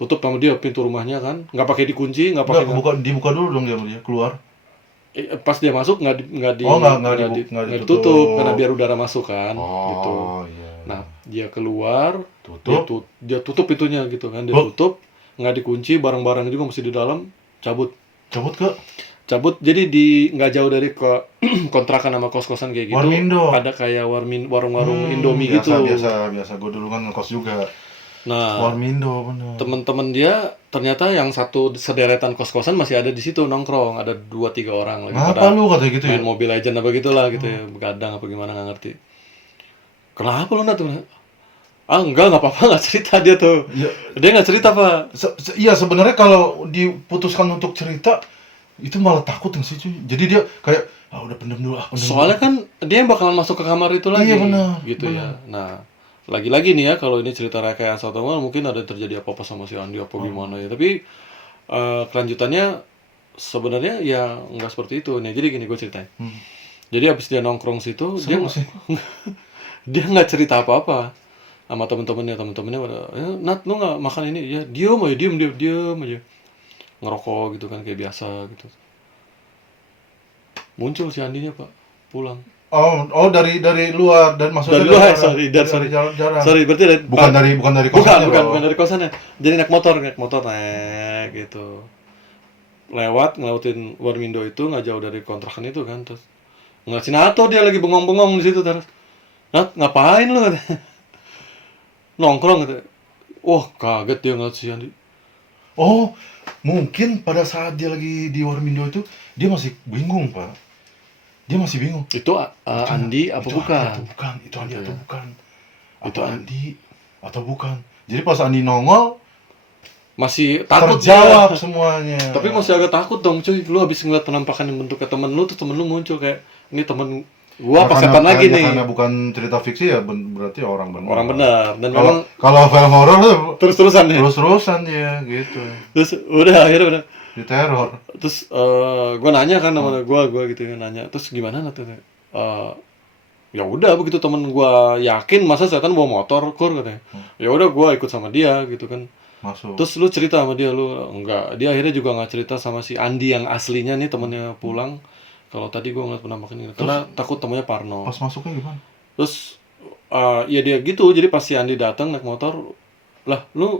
sama dia pintu rumahnya kan, nggak pakai dikunci, nggak pakai. dibuka dulu dong dia keluar. Pas dia masuk nggak ditutup karena biar udara masuk kan, gitu. Iya. Nah, dia keluar, Tutup. dia tutup pintunya gitu kan, dia tutup, nggak dikunci, barang-barang juga masih di dalam, cabut. Cabut, jadi nggak jauh dari kontrakan sama kos-kosan kayak gitu. Warmindo. Ada kayak warung-warung Indomie gitu. Biasa. Gue dulu kan ngekos juga. Nah, Warmindo bener. temen-temen dia ternyata yang satu sederetan kos-kosan masih ada di situ nongkrong, ada 2-3 orang lagi Ngapa lu katanya gitu ya? main Mobile Legend apa gitulah gitu ya, begadang apa gimana nggak ngerti. Kenapa lu Nat? Enggak apa-apa, nggak cerita dia tuh. Ya, Dia nggak cerita Pak. Iya sebenarnya kalau diputuskan untuk cerita itu malah takut nggak sih cuy. Jadi dia kayak udah pendem dulu. Soalnya kan dia yang bakalan masuk ke kamar itu lagi. Iya, benar, Gitu benar. ya. Nah, lagi-lagi nih ya, kalau ini cerita rekayasa atau enggak, mungkin ada terjadi apa-apa sama si Andi apa gimana ya. Tapi kelanjutannya sebenarnya ya nggak seperti itu. Nih, jadi gini gue ceritain. Jadi abis dia nongkrong situ, dia nggak cerita apa-apa sama temen-temennya pada, Nat lu nggak makan ini? Ya diem aja ngerokok gitu kan kayak biasa gitu. Muncul si Andinya Pak, pulang. Oh dari luar dan maksudnya Dari luar, sorry. jalan. Sorry, berarti Bukan dari kosannya. bukan dari kosannya. Jadi naik motor gitu. Ngelewatin Warmindo itu nggak jauh dari kontrakan itu kan, terus ngeliat si Nato dia lagi bengong-bengong di situ terus. Nat, ngapain lu? Katanya. Nongkrong gitu. Wah, kaget dia ngeliat si Andi. Oh, mungkin pada saat dia lagi di Warmindo itu dia masih bingung, Pak. Dia masih bingung. Itu Andi apa Itu bukan? Andi atau bukan? Itu Andi atau bukan? Itu Apa Andi atau bukan? Jadi pas Andi nongol masih takut terjawab dia. semuanya. Tapi masih agak takut dong, cuy. Lu habis ngeliat penampakan yang bentuknya temen lu, tuh temen lu muncul kayak ini temen gua Ya, apa karena- setan lagi karena- nih. Karena bukan cerita fiksi ya berarti orang benar. Orang benar. Dan Kalau memang kalau film horor tuh terus-terusan ya. terus-terusan dia gitu. Terus udah akhirnya udah. Di teror. Terus gue nanya kan sama gue gitu kan nanya. Terus gimana katanya? Ya udah begitu temen gue yakin masa setan bawa motor kur katanya. Ya udah gue ikut sama dia gitu kan. Masuk. Terus lu cerita sama dia lu enggak. Dia akhirnya juga nggak cerita sama si Andi yang aslinya nih temennya pulang. Kalau tadi gue ngeliat penampakan ini karena takut temennya parno. Pas masuknya gimana? Terus ya dia gitu. Jadi pas si Andi datang naik motor, lah lu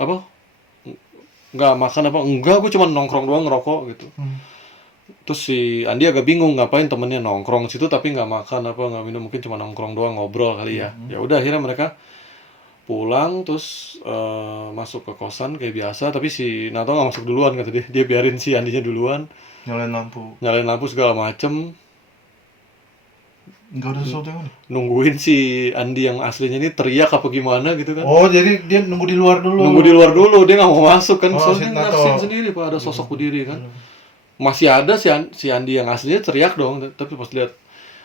apa? Nggak makan apa? Enggak, gue cuma nongkrong doang ngerokok gitu. Terus si Andi agak bingung ngapain temennya nongkrong situ tapi nggak makan apa nggak minum, mungkin cuma nongkrong doang ngobrol kali ya. Ya udah akhirnya mereka pulang terus masuk ke kosan kayak biasa, tapi si Nato nggak masuk duluan kata dia. Dia biarin si Andinya duluan, nyalain lampu segala macem, Enggak ada sesuatu yang aneh. nungguin si Andi yang aslinya ini teriak apa gimana gitu kan. Oh, jadi dia nunggu di luar dulu. Nunggu di luar dulu, dia nggak mau masuk kan. Oh, Soalnya si dia Nato. ngarsin sendiri Pak, ada sosok berdiri kan. Masih ada si Andi yang aslinya teriak dong, tapi pas lihat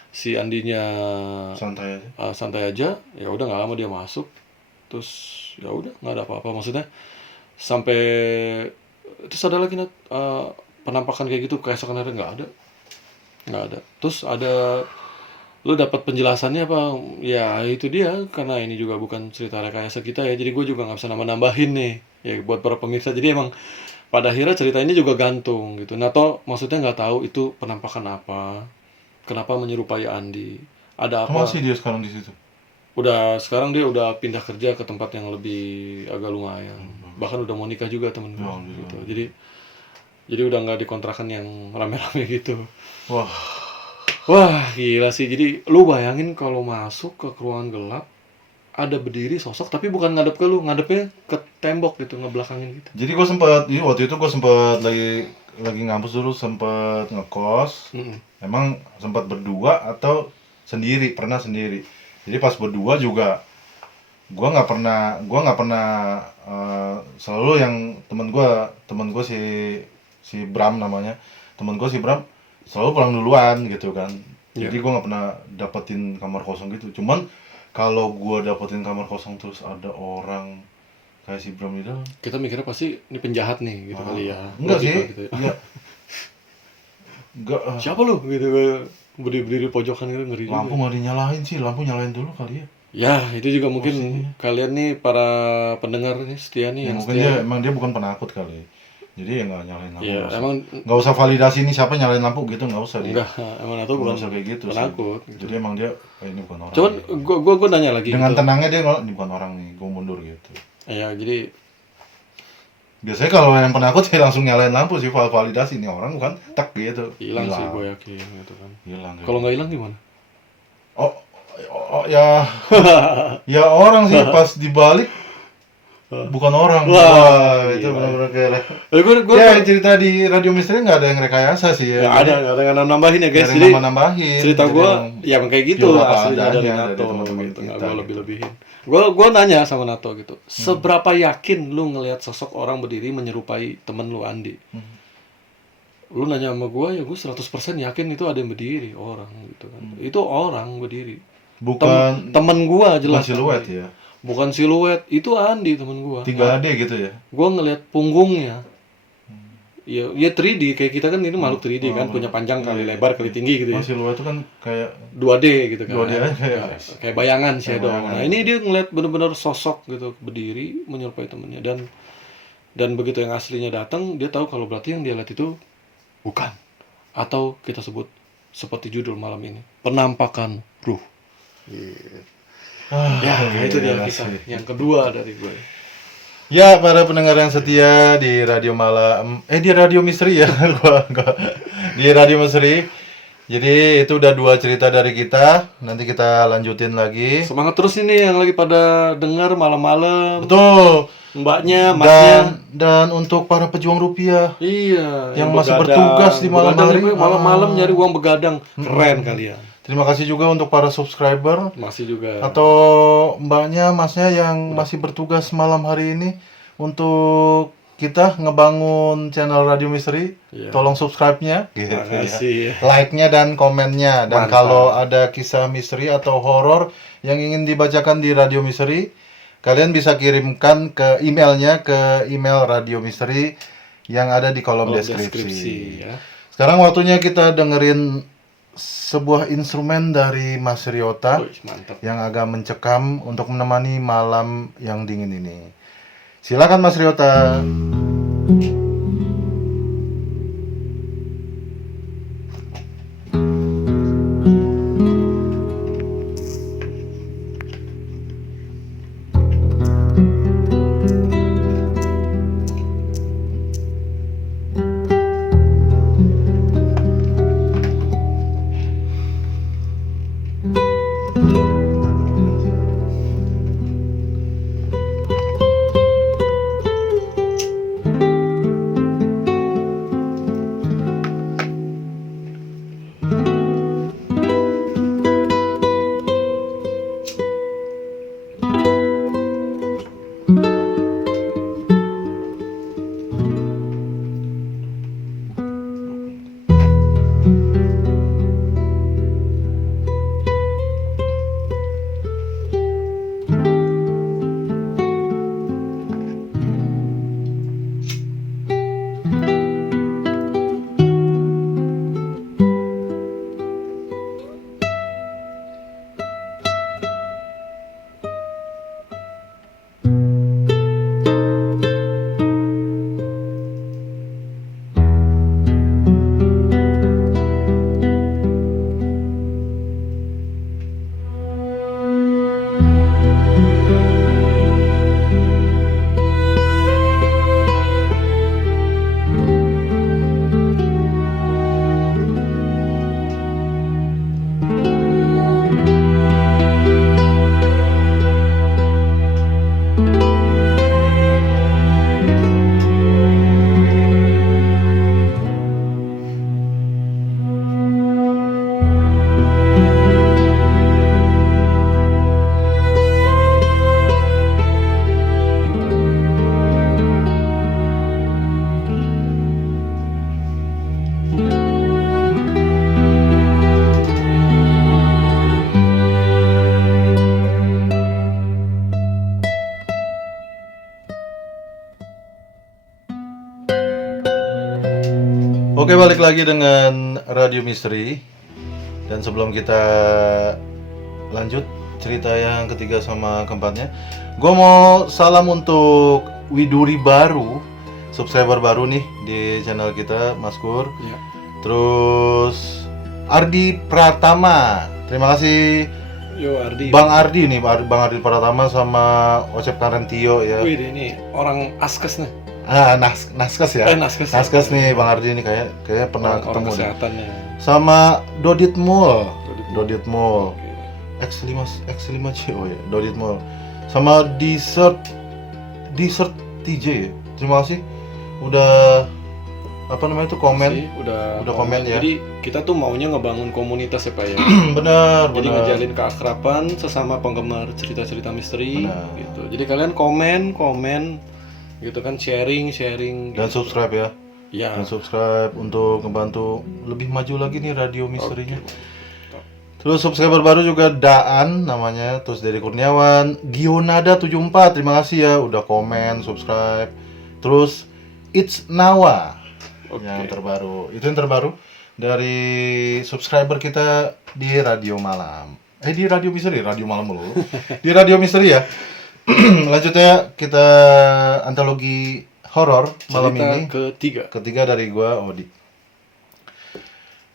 si Andinya Santai aja. santai aja, ya udah nggak lama dia masuk. Terus ya udah nggak ada apa-apa, maksudnya sampai terus ada lagi penampakan kayak gitu keesokan hari nggak ada. Terus ada lu dapat penjelasannya apa? Ya itu dia, karena ini juga bukan cerita rekayasa kita ya, jadi gue juga nggak bisa nambahin nih ya buat para pemirsa. Jadi emang pada akhirnya cerita ini juga gantung gitu. Nato maksudnya nggak tahu itu penampakan apa, kenapa menyerupai Andi, ada apa. Masih dia sekarang di situ. Sekarang dia udah pindah kerja ke tempat yang lebih agak lumayan, bahkan udah mau nikah juga temen gue gitu. Jadi udah nggak dikontrakan yang rame-rame gitu. Wah gila sih. Jadi lu bayangin kalau masuk ke ruangan gelap ada berdiri sosok tapi bukan ngadep ke lu, ngadepnya ke tembok gitu, ngebelakangin gitu. Jadi waktu itu gue sempat lagi ngampus dulu, sempat ngekos. Emang sempat berdua atau sendiri, pernah sendiri. Jadi pas berdua juga gue nggak pernah selalu yang temen gue si Bram namanya, temen gue si Bram selalu pulang duluan gitu kan. Jadi gue nggak pernah dapetin kamar kosong gitu. Cuman kalau gue dapetin kamar kosong terus ada orang kayak si Bram di dalam, kita mikirnya pasti ini penjahat nih gitu kali ya. Enggak sih gitu ya. ya. Enggak, Siapa lu gitu, berdiri pojokan gitu, ngeri juga. lampu nggak dinyalain sih, lampu nyalain dulu kali ya. Ya itu juga mungkin kalian nih para pendengar nih setia nih Ya, yang mungkin setia. emang dia bukan penakut kali. Jadi ya nggak nyalain lampu. Ya emang Nggak usah validasi ini siapa nyalain lampu gitu, nggak usah dia. enggak, emang Nato Nggak bukan usah kayak gitu penakut sih. gitu. Jadi emang dia ini bukan orang. Cuman gue nanya lagi dengan gitu. tenangnya dia ini bukan orang nih, gue mundur gitu. Ya jadi Biasanya kalau yang penakut sih langsung nyalain lampu sih, validasi nih orang bukan tek gitu. hilang sih gue yakin gitu kan. Hilang. Kalau nggak hilang gimana? Ya ya orang sih pas dibalik bukan orang. Wah, Itu gila. benar-benar kayak Gue ya cerita di Radio Misteri nggak ada yang rekayasa sih ya. nggak ada yang nambahin ya guys. Nggak ada Jadi yang nambahin. cerita Jadi gue emang ya kayak gitu ya apa aslinya dari adanya Nato teman-teman gitu. Nggak kita gue gitu. lebih-lebihin. Gue nanya sama Nato gitu. Seberapa yakin lu ngelihat sosok orang berdiri menyerupai temen lu Andi? Lu nanya sama gue ya gue 100% yakin itu ada yang berdiri orang gitu kan. Itu orang berdiri. Bukan Temen gue jelas. siluet Andi. ya. Bukan siluet, itu Andi temen gua. 3D gitu ya. Gua ngeliat punggungnya. Ya 3D kayak kita kan ini makhluk 3D kan, punya panjang kali lebar kali tinggi gitu ya. Siluet itu kan kayak 2D gitu kan. 2D aja Kayak bayangan shadow. bayangan. Nah, ini dia ngeliat bener-bener sosok gitu berdiri menyerupai temennya dan begitu yang aslinya datang, dia tahu kalau berarti yang dia lihat itu bukan, atau kita sebut seperti judul malam ini, penampakan ruh. Itu dia kisah yang kedua dari gue. Ya, para pendengar yang setia di Radio Malam, di Radio Misteri ya, gua di Radio Misteri. Jadi itu udah 2 cerita dari kita. Nanti kita lanjutin lagi. Semangat terus ini yang lagi pada dengar malam-malam. Betul. Mbaknya, masnya. Dan untuk para pejuang rupiah Iya, yang masih bertugas di malam hari, malam-malam nyari uang begadang. Keren kalian. terima kasih juga untuk para subscriber Masih juga. atau mbaknya, masnya yang masih bertugas malam hari ini untuk kita ngebangun channel Radio Misteri. Iya. Tolong subscribe-nya, gitu ya. Makasih. Like-nya dan komennya. Dan Mantap. kalau ada kisah misteri atau horor yang ingin dibacakan di Radio Misteri, kalian bisa kirimkan ke emailnya ke email Radio Misteri yang ada di kolom deskripsi. Ya. Sekarang waktunya kita dengerin sebuah instrumen dari Mas Ryota Wih, mantap. yang agak mencekam untuk menemani malam yang dingin ini. Silakan Mas Ryota. Oke, balik lagi dengan Radio Misteri. Dan sebelum kita lanjut cerita yang ketiga sama keempatnya, gue mau salam untuk Widuri baru, subscriber baru nih di channel kita, Mas Kur. Ya. Terus Ardi Pratama, terima kasih Yo Ardi. Bang Ardi nih, Bang Ardi Pratama sama Ocep Karentio ya. Wih, ini orang Askes nih. Naskes ya. Naskes. Naskes nih Bang Ardi nih kayak pernah Orang ketemu nih. kesehatannya. Sama Dodit Mall. Oke. X5C oh ya, Dodit Mall. Sama Dessert TJ ya. Terima kasih udah komen. Sih, udah komen ya. Jadi kita tuh maunya ngebangun komunitas ya Pak ya. Benar. Jadi ngejalin keakraban sesama penggemar cerita-cerita misteri. Benar. Gitu. Jadi kalian komen gitu kan, sharing Dan gitu. subscribe ya. Ya. Dan subscribe untuk ngebantu lebih maju lagi nih Radio Misterinya. Oke. Terus subscriber baru juga Daan namanya, terus dari Kurniawan, Gionada74, terima kasih ya udah komen, subscribe. Terus It's Nawa Oke. yang terbaru. Itu yang terbaru dari subscriber kita di Radio Malam. Di Radio Misteri, Radio Malam dulu. Di Radio Misteri ya. Lanjutnya kita antologi horor malam Cerita ini. ketiga Dari gua Odi.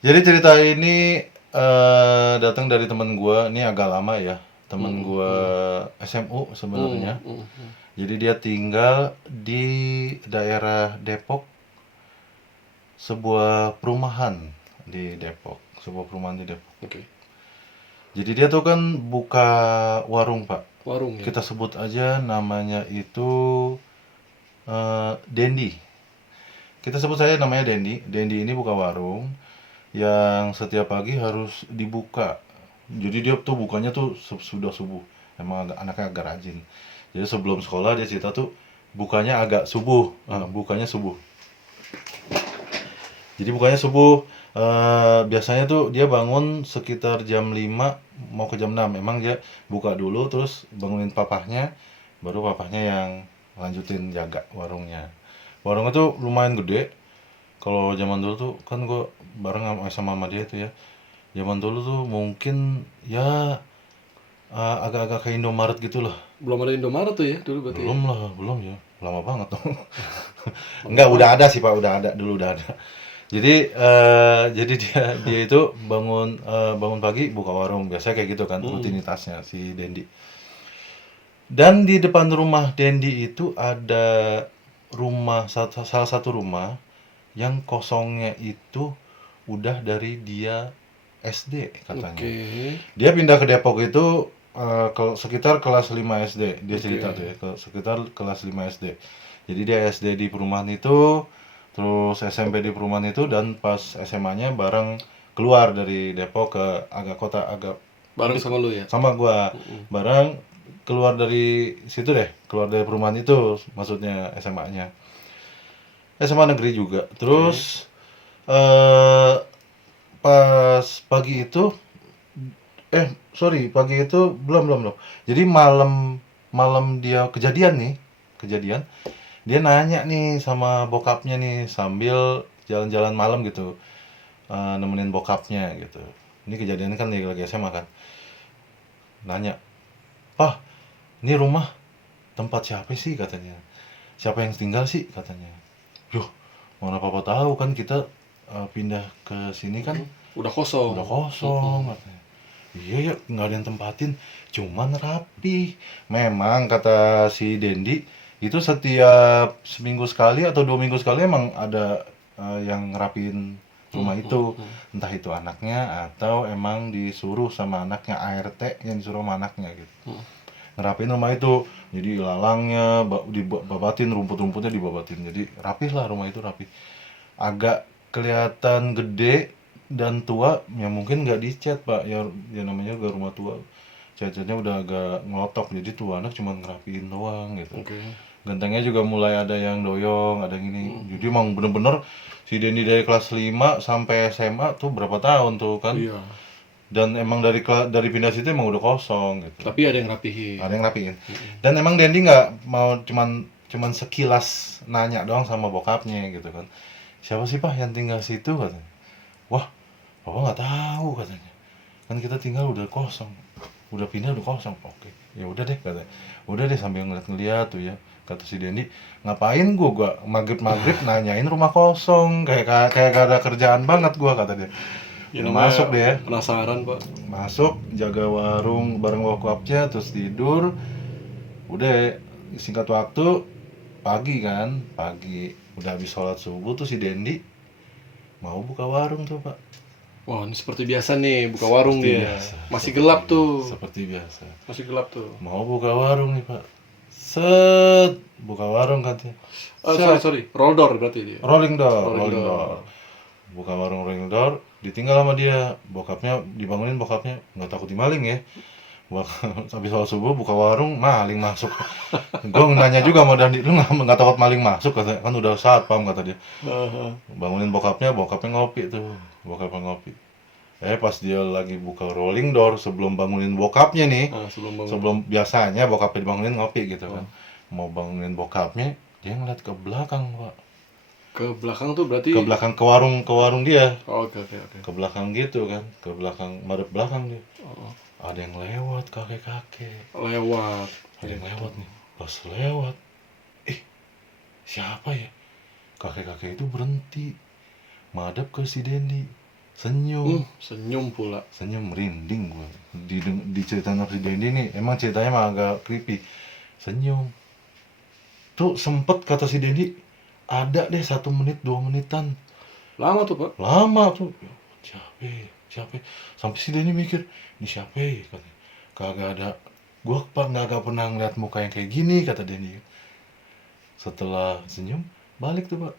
Jadi cerita ini datang dari teman gua, ini agak lama ya. Teman gua SMU sebenarnya. Jadi dia tinggal di daerah Depok, sebuah perumahan di Depok. sebuah perumahan di Depok. Oke. Jadi dia tuh kan buka warung, Pak. Warung ya. Kita sebut aja namanya itu Dendi. Kita sebut saja namanya Dendi. Dendi ini buka warung yang setiap pagi harus dibuka. Jadi dia tuh bukanya tuh sudah subuh. Emang anaknya agak rajin. Jadi sebelum sekolah dia cerita tuh bukanya agak subuh. Bukanya subuh. Jadi bukanya subuh. Biasanya tuh dia bangun sekitar jam 5 mau ke jam 6. Emang dia buka dulu terus bangunin papahnya, baru papahnya yang lanjutin jaga warungnya. Warungnya tuh lumayan gede. Kalau zaman dulu tuh kan gue bareng sama mama dia itu ya. Zaman dulu tuh mungkin ya agak-agak kayak Indomaret gitu lah. Belum ada Indomaret tuh ya dulu berarti. Belum lah, belum ya. Lama banget tuh. Enggak, udah ada sih Pak, udah ada. Dulu udah ada. Jadi dia itu bangun pagi buka warung. Biasanya kayak gitu kan rutinitasnya si Dendi. Dan di depan rumah Dendi itu ada salah satu rumah yang kosongnya itu udah dari dia SD katanya. Oke. Dia pindah ke Depok itu sekitar kelas 5 SD. Dia cerita Oke. tuh ya, sekitar kelas 5 SD. Jadi dia SD di perumahan itu, terus SMP di perumahan itu, dan pas SMA-nya bareng keluar dari Depok ke agak Bareng sama lu ya. sama gua. Bareng keluar dari situ deh, keluar dari perumahan itu maksudnya SMA-nya. SMA negeri juga. Terus pas pagi itu pagi itu belum. Jadi malam dia kejadian, dia nanya nih sama bokapnya nih sambil jalan-jalan malam gitu, nemenin bokapnya gitu. Ini kejadian kan lagi SMA kan. Nanya, "Pah, ini rumah tempat siapa sih?" katanya. "Siapa yang tinggal sih?" katanya. "Yuh, mana papa tahu kan kita pindah ke sini kan Udah kosong. udah kosong," katanya. "Iya ya, nggak ada yang tempatin, cuman rapi." Memang kata si Dendi, itu setiap seminggu sekali atau 2 minggu sekali emang ada yang ngerapiin rumah itu. Entah itu anaknya atau emang disuruh sama anaknya, ART yang disuruh sama anaknya gitu. Ngerapiin rumah itu, jadi lalangnya dibabatin, rumput-rumputnya dibabatin. Jadi rapih lah, rumah itu rapi. Agak kelihatan gede dan tua, ya mungkin nggak dicat Pak, ya namanya juga rumah tua. Cat-catnya udah agak ngelotok, jadi tuh anak cuma ngerapiin doang gitu. Oke. Gentengnya juga mulai ada yang doyong, ada yang ini. Jadi emang bener-bener si Denny dari kelas 5 sampai SMA tuh berapa tahun tuh kan. Iya. Dan emang dari pindah situ emang udah kosong gitu. Tapi ada yang rapihin. Ada yang rapiin. Dan emang Dendi nggak mau cuman sekilas nanya doang sama bokapnya gitu kan. "Siapa sih Pak yang tinggal situ?" katanya. "Wah, papa nggak tahu," katanya. "Kan kita tinggal udah kosong. Udah pindah udah kosong." "Oke, ya udah deh," katanya. "Udah deh," sambil ngeliat-ngeliat tuh ya. Kata si Dendi, "Ngapain gua maghrib nanyain rumah kosong, kayak gak ada kerjaan banget gua," kata dia. Ya, Udah namanya masuk deh ya. penasaran, Pak. Masuk, jaga warung bareng bokapnya, terus tidur. Udah, singkat waktu, pagi udah habis sholat subuh tuh si Dendi mau buka warung tuh Pak. Wah, ini seperti biasa nih, buka warung Seperti dia. biasa, Masih seperti gelap biasa, tuh. Seperti biasa. Masih gelap tuh. Mau buka warung nih Pak. Set, buka warung katanya. Sorry. Roll door berarti dia. Rolling Rolling door. door. Buka warung rolling door, ditinggal sama dia. Bokapnya dibangunin, bokapnya nggak takut dimaling ya. Habis sholat subuh buka warung, maling masuk. Gue nanya juga sama Dandi, "Lu nggak takut maling masuk?" Kata, kan udah satpam kata dia. Bangunin bokapnya ngopi tuh. Bokapnya ngopi. Pas dia lagi buka rolling door, sebelum bangunin bokapnya nih, sebelum biasanya bokapnya dibangunin ngopi gitu kan. Mau bangunin bokapnya, dia ngeliat ke belakang Pak. Ke belakang tuh berarti? Ke belakang, ke warung dia. Oke. Ke belakang gitu kan, ke belakang, madep belakang dia. Ada yang lewat, kakek-kakek. Lewat. Ada yang lewat nih. Pas lewat, siapa ya? Kakek-kakek itu berhenti, madep ke si Dendi, senyum. Senyum pula. Senyum, merinding gua. Diceritain sama si Dendi nih, emang ceritanya mah agak creepy. Senyum. Tuh sempet kata si Dendi, ada deh 1 menit 2 menitan. Lama tuh Pak? Lama tuh. Siapa ya? Sampai si Denny mikir, ini siapa ya, katanya. Kagak ada, gue nggak pernah ngeliat muka yang kayak gini, kata Denny. Setelah senyum, balik tuh Pak,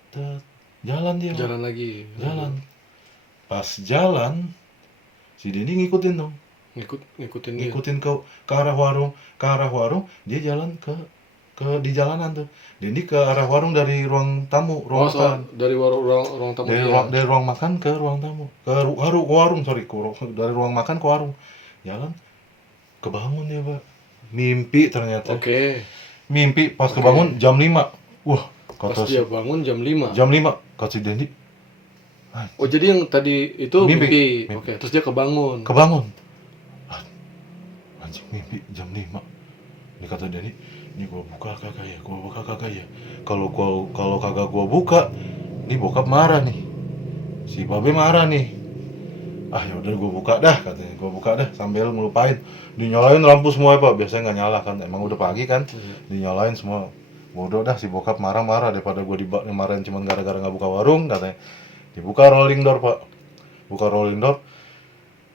jalan dia Pak. Jalan lagi. Jalan. Pas jalan, si Denny ngikutin dong, Ngikutin dia. ngikutin ke arah warung, dia jalan ke di jalanan tuh. Denny ke arah warung dari ruang tamu, ruang makan. Dari ruang tamu Dari dia. ruang makan ke ruang tamu, dari ruang makan ke warung. Jalan, kebangun dia Pak. Mimpi ternyata. Oke. Mimpi pas kebangun jam 5. Wah, Pas dia bangun jam 5. jam 5 kata si Denny. Oh, jadi yang tadi itu mimpi. Mimpi. Oke, terus dia kebangun. Anjing, mimpi jam 5. Ini kata Denny, ini gua buka kagak ya? Kalau kagak gua buka, ini bokap marah nih. Si Babe marah nih. Ah ya udah gua buka dah, katanya. Gua buka dah sambil ngelupain. Dinyalain lampu semua Pak, biasanya nggak nyala kan. Emang udah pagi kan. Dinyalain semua. Bodoh dah, si bokap marah-marah daripada gua dimarahin cuma gara-gara nggak buka warung, katanya. Dibuka rolling door Pak. Buka rolling door.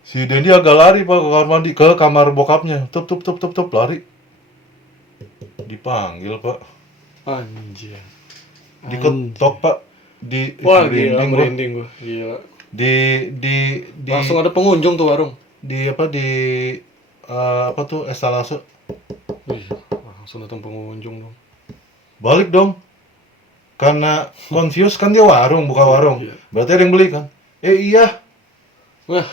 Si Denny agak lari Pak ke kamar mandi, ke kamar bokapnya. Tup lari. Dipanggil Pak. Anjir. Diketok Pak. Wah, gila, merinding gua. Gila. Di Langsung ada pengunjung tuh warung. Apa tuh, estalase. Wih, langsung datang pengunjung dong. Balik dong. Karena confused kan, dia warung, buka warung. Iya. Berarti ada yang beli kan? Iya. Wah,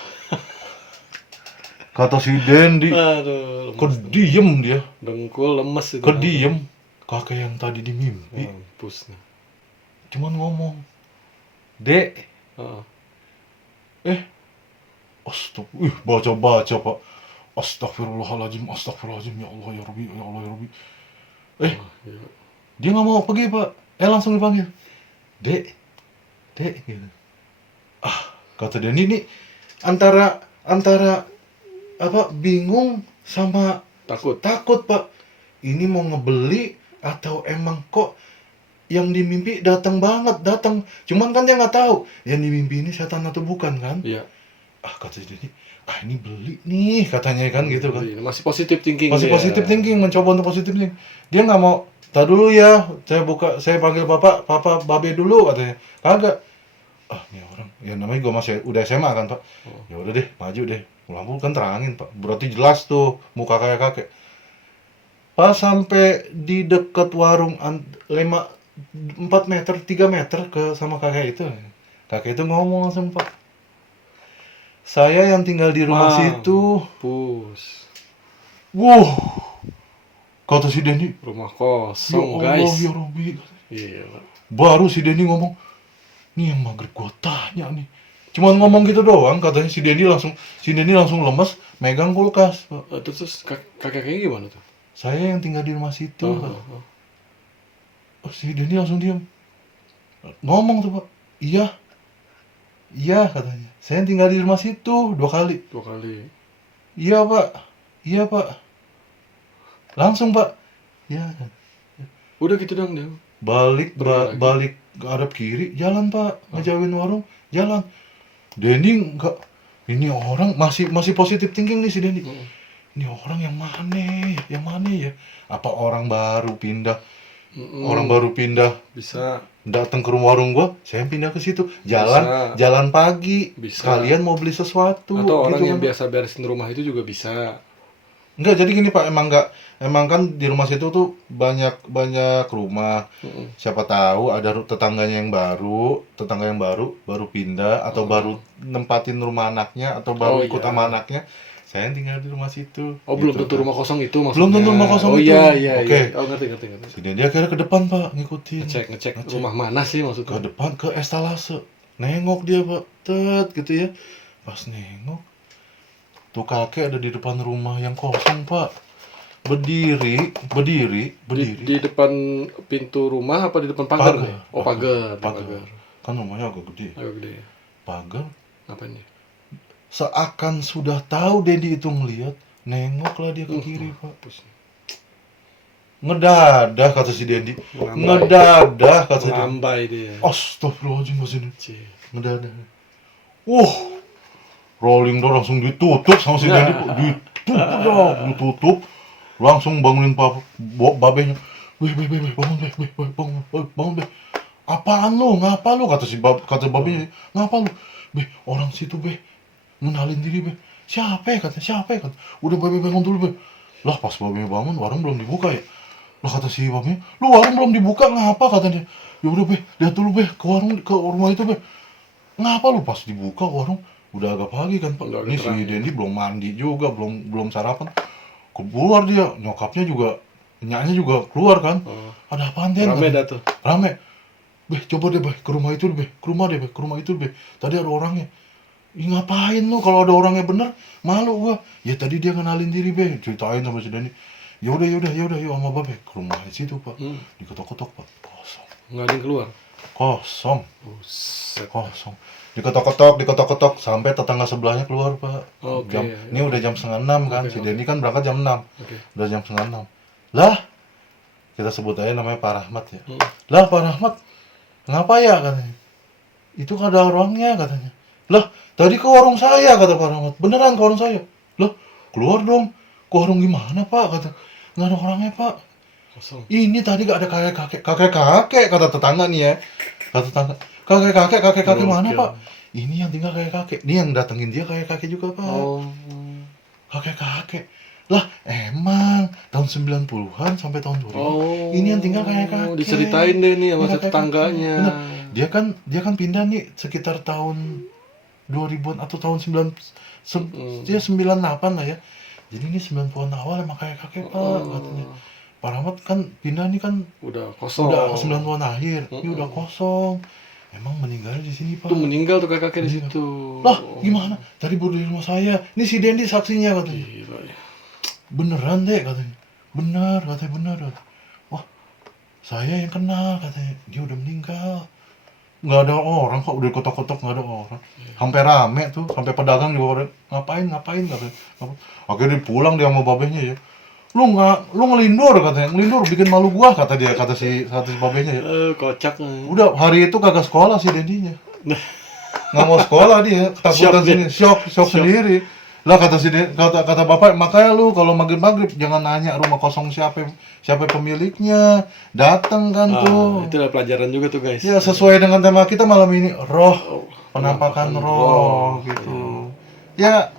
Kata si Dendi. aduh, Kediem dia. dengkul lemes itu. Kediem. Kakek yang tadi di mimpi. Mampus nih. Cuman ngomong, Dek. Heeh. Baca-baca Pak. Astagfirullahaladzim, ya Allah ya Rabbi, Iya. Dia nggak mau pergi Pak, langsung dipanggil, Dek, gitu. Kata Denny ini antara apa, bingung sama takut Pak. Ini mau ngebeli atau emang kok yang di mimpi datang. Cuman kan dia nggak tahu yang di mimpi ini setan atau bukan kan. Iya. Kata Denny, ini beli nih, katanya kan gitu kan. Masih positive thinking. Positive thinking, mencoba untuk positive thinking. Dia nggak mau, tar dulu ya, saya panggil papa Babe dulu, katanya. Kagak. Ini orang, ya namanya gue masih udah SMA kan Pak. Ya udah deh, maju deh. Lampu kan terangin Pak, berarti jelas tuh muka kayak kakek. Pas sampai di dekat warung 4 meter, 3 meter ke sama kakek itu ngomong langsung Pak, saya yang tinggal di rumah situ. Wow, kata si Denny, rumah kosong guys. Ya Rabbi. Iya. Baru si Denny ngomong, nih yang maghrib gua tanya nih. Cuman ngomong gitu doang, katanya si Denny langsung lemes, megang kulkas. Terus kakeknya gimana tuh? Saya yang tinggal di rumah situ. Si Denny langsung diam. Ngomong tuh Pak, iya katanya. Saya yang tinggal di rumah situ 2 kali. Iya Pak. Langsung Pak. Iya. Udah gitu dong dia. Balik ke arah kiri, jalan Pak, ngejauhin warung, jalan. Denny enggak, ini orang masih positif thinking nih si Denny. Ini orang yang mana ya? Apa orang baru pindah? Bisa datang ke rumah warung gua, saya pindah ke situ. Jalan pagi. Bisa. Kalian mau beli sesuatu. Atau orang gitu yang kan. biasa beresin rumah itu juga bisa. Enggak, jadi gini Pak, emang kan di rumah situ tuh banyak rumah. Siapa tahu ada tetangga yang baru pindah atau baru nempatin rumah anaknya atau baru ikut sama anaknya. Saya yang tinggal di rumah situ. Belum tentu rumah kosong itu maksudnya. Belum tentu rumah kosong itu. Iya. Oke. Ngerti. Dia akhirnya ke depan Pak, ngikutin. Ngecek rumah mana sih maksudnya? Ke depan, ke estalase. Nengok dia Pak, gitu ya. Pas nengok, tuh kakek ada di depan rumah yang kosong Pak. Berdiri. Di depan pintu rumah apa di depan pagar? Pagar. Kan rumahnya agak gede. Pagar. Ngapain dia? Seakan sudah tahu Denny itu ngelihat, nengoklah dia ke kiri Pak. Ngedadah kata si Denny. Ngambai dia. Astagfirullahaladzim, ngedadah. rolling door langsung ditutup sama si Dendi, ditutup, langsung bangunin babenya, beh, bangun beh, bangun beh, apaan lu, ngapa lu, kata babenya, ngapa lu, beh, orang situ beh, ngenalin diri beh, siapa ya, udah beh, bangun dulu beh, lah pas babenya bangun, warung belum dibuka ya, lah kata si babenya, lu warung belum dibuka ngapa, katanya, ya udah beh, lihat dulu beh, ke rumah itu beh, ngapa lu, pas dibuka warung udah agak pagi kan pak, Udah agak ini si terang, ya. Dendi belum mandi juga, belum sarapan, keluar dia, nyokapnya juga, nyaknya juga keluar kan, Oh, ada apaan Den, rame katanya. dah tuh. Rame, beh coba deh beh ke rumah itu beh, ke rumah itu beh, tadi ada orangnya. Ih, ngapain lu, kalau ada orangnya bener malu gua, ya tadi dia kenalin diri beh, ceritain sama si Dendi, yaudah yuk sama babe ke rumah situ pak, diketok-ketok pak, kosong, Nggak ada yang keluar. kosong, Buset. kosong, diketok-ketok sampai tetangga sebelahnya keluar pak. Oke, Ini udah jam 5:30 kan, Oke, si oke. Dendi kan berangkat jam 6, Oke. udah jam 5:30 lah, kita sebut aja namanya Pak Rahmat ya, Hmm. lah Pak Rahmat ngapa ya, katanya, itu kan ada orangnya, katanya, lah tadi ke warung saya, kata Pak Rahmat, beneran ke warung saya, lah keluar dong, ke warung gimana pak, kata, nggak ada orangnya pak, Kosong. ini tadi gak ada kakek kata tetangga nih ya, kata tetangga, kakek mana Gokil. pak, ini yang tinggal kakek, ini yang datengin dia kakek juga pak, Oh. kakek lah emang tahun 90-an sampai tahun 2000 Oh. ini yang tinggal kakek, Diceritain deh nih sama Kakek-kakek. tetangganya. Bener. Dia kan pindah nih sekitar tahun 2000-an atau tahun 98 lah ya, jadi ini 90-an awal emang kakek pak, katanya. Pak Rahmat kan pindah nih kan Udah kosong. udah 90-an akhir, ini udah kosong, emang meninggalnya di sini pak. Tuh meninggal tuh kakek di Meninggal. situ. Lah gimana, tadi baru di rumah saya, ini si Dendi saksinya, katanya. Gila ya. Beneran deh, katanya, bener, katanya bener. Wah, saya yang kenal, katanya, dia udah meninggal, nggak ada orang kok, udah kotok-kotok nggak ada orang, sampai rame tuh, sampai pedagang juga pada ngapain katanya, akhirnya dia pulang dia sama babenya ya, lu ngelindur, katanya, ngelindur bikin malu gua, kata si babenya ya, Kocak. udah hari itu kagak sekolah si Dendinya, nggak mau sekolah dia, ketakutan Shock dia. sini, shock sendiri lah, kata bapak, makanya lu kalau maghrib jangan nanya rumah kosong siapa pemiliknya, datang kan tuh. Itu adalah pelajaran juga tuh guys. Ya sesuai dengan tema kita malam ini, roh, Oh, penampakan penampakan roh roh, gitu. Ya,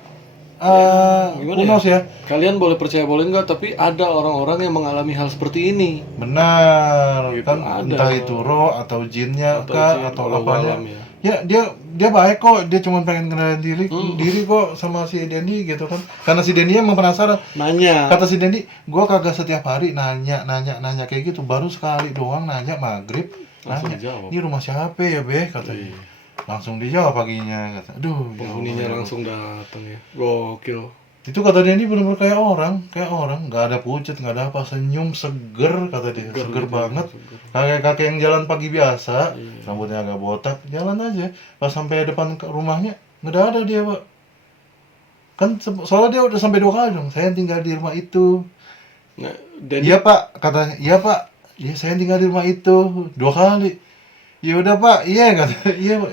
Gimana unos ya. Kalian boleh percaya boleh enggak, tapi ada orang-orang yang mengalami hal seperti ini. Benar, Gitu, kan ada. entah itu roh atau jinnya Atau kah jin, atau walau apanya. alam ya. Ya dia baik kok, dia cuma pengen kenalin diri kok sama si Dendi gitu kan. Karena si Dendi emang penasaran. Nanya. Kata si Dendi, gua kagak setiap hari nanya kayak gitu, baru sekali doang nanya maghrib, Langsung nanya, dijawab. ini rumah siapa ya be, katanya. Iya. Langsung dijawab paginya, kata, aduh, ya Penghuninya Allah, ya langsung datang ya. Gokil. itu kata dia, ini benar-benar kayak orang, nggak ada pucet, nggak ada apa, senyum seger, kata dia, seger gitu, banget, seger. kakek yang jalan pagi biasa, Iya. rambutnya agak botak, jalan aja, pas sampai depan rumahnya nggak ada dia pak, kan soalnya dia udah sampai 2 kali dong, saya tinggal di rumah itu, Nah, dan iya pak, katanya, iya pak, iya saya tinggal di rumah itu 2 kali, ya udah pak, iya kata, iya pak.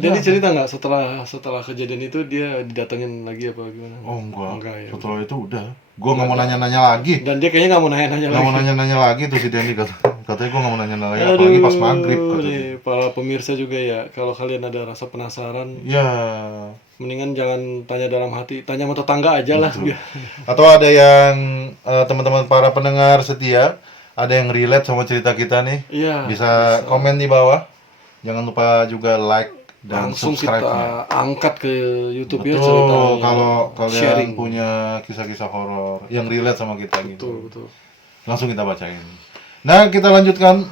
Denny cerita nggak setelah kejadian itu dia didatengin lagi apa gimana? Oh enggak, ya. setelah itu udah, gua nggak mau nanya-nanya lagi. Dan dia kayaknya nggak mau nanya-nanya Nggak lagi. mau nanya-nanya lagi tuh si Dendi, katanya gue nggak mau nanya-nanya lagi, apalagi pas maghrib, katanya. Nih, para pemirsa juga ya, kalau kalian ada rasa penasaran, Ya, mendingan jangan tanya dalam hati, tanya sama tetangga aja lah. atau ada yang teman-teman para pendengar setia, ada yang relate sama cerita kita nih, Iya. bisa komen di bawah. Jangan lupa juga like dan Langsung subscribe-nya. kita angkat ke YouTube ya Betul, ceritanya. kalau kalian sharing. punya kisah-kisah horor yang relate sama kita gitu, Betul. langsung kita bacain. Nah, kita lanjutkan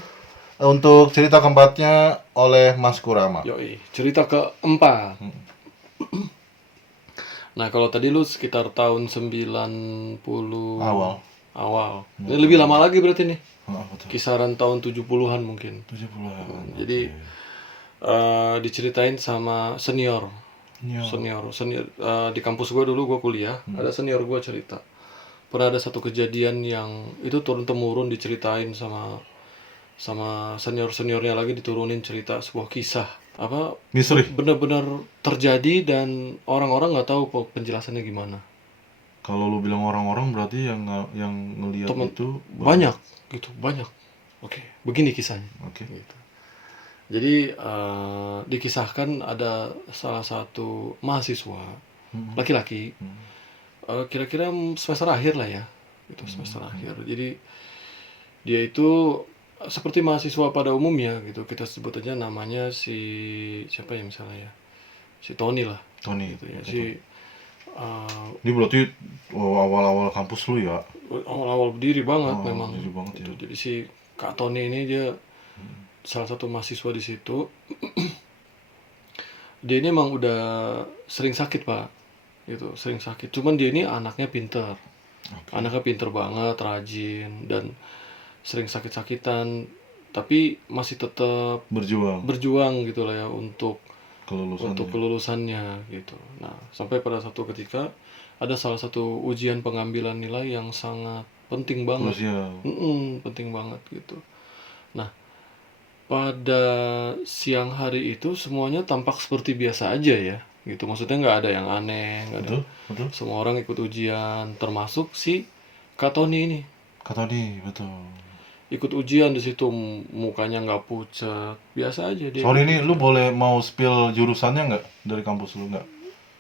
untuk cerita keempatnya oleh Mas Kurama. Yoi, cerita keempat. Nah, kalau tadi lu sekitar tahun 90 awal. Ini lebih lama lagi berarti nih. Betul. Kisaran tahun 70-an mungkin. 70-an. Jadi diceritain sama senior di kampus gue dulu, gue kuliah, ada senior gue cerita pernah ada satu kejadian yang itu turun temurun diceritain sama seniornya lagi, diturunin cerita sebuah kisah apa Misteri. benar-benar terjadi dan orang-orang nggak tahu penjelasannya gimana. Kalau lu bilang orang-orang berarti yang ngelihat Temen itu banyak gitu, banyak. Oke, begini kisahnya. Oke. Gitu. Jadi dikisahkan ada salah satu mahasiswa Mhm. laki-laki, Mhm. kira-kira semester akhir lah ya, gitu semester akhir. Jadi dia itu seperti mahasiswa pada umumnya gitu, kita sebut aja namanya si siapa ya misalnya ya, si Tony lah, Tony. gitu ya. Oke, Si Tony. uh, Ini berarti awal-awal kampus lu ya? awal-awal berdiri banget Oh, memang. jadi banget Gitu. ya. Jadi si Kak Tony ini dia Mhm. salah satu mahasiswa di situ. Dia ini emang udah sering sakit pak, gitu, sering sakit. Cuman dia ini anaknya pinter, Oke. anaknya pinter banget, rajin dan sering sakit-sakitan, tapi masih tetap Berjuang berjuang gitu lah ya untuk kelulusannya. kelulusannya gitu. Nah, sampai pada satu ketika ada salah satu ujian pengambilan nilai yang sangat penting banget. Krusial. Penting banget gitu. Nah, pada siang hari itu semuanya tampak seperti biasa aja ya, gitu. Maksudnya nggak ada yang aneh, nggak ada. Betul, betul. Semua orang ikut ujian, termasuk si Kak Tony ini. Kak Tony, betul. Ikut ujian di situ, mukanya nggak pucat, biasa aja dia. Sorry nih, lu boleh mau spill jurusannya nggak dari kampus lu nggak?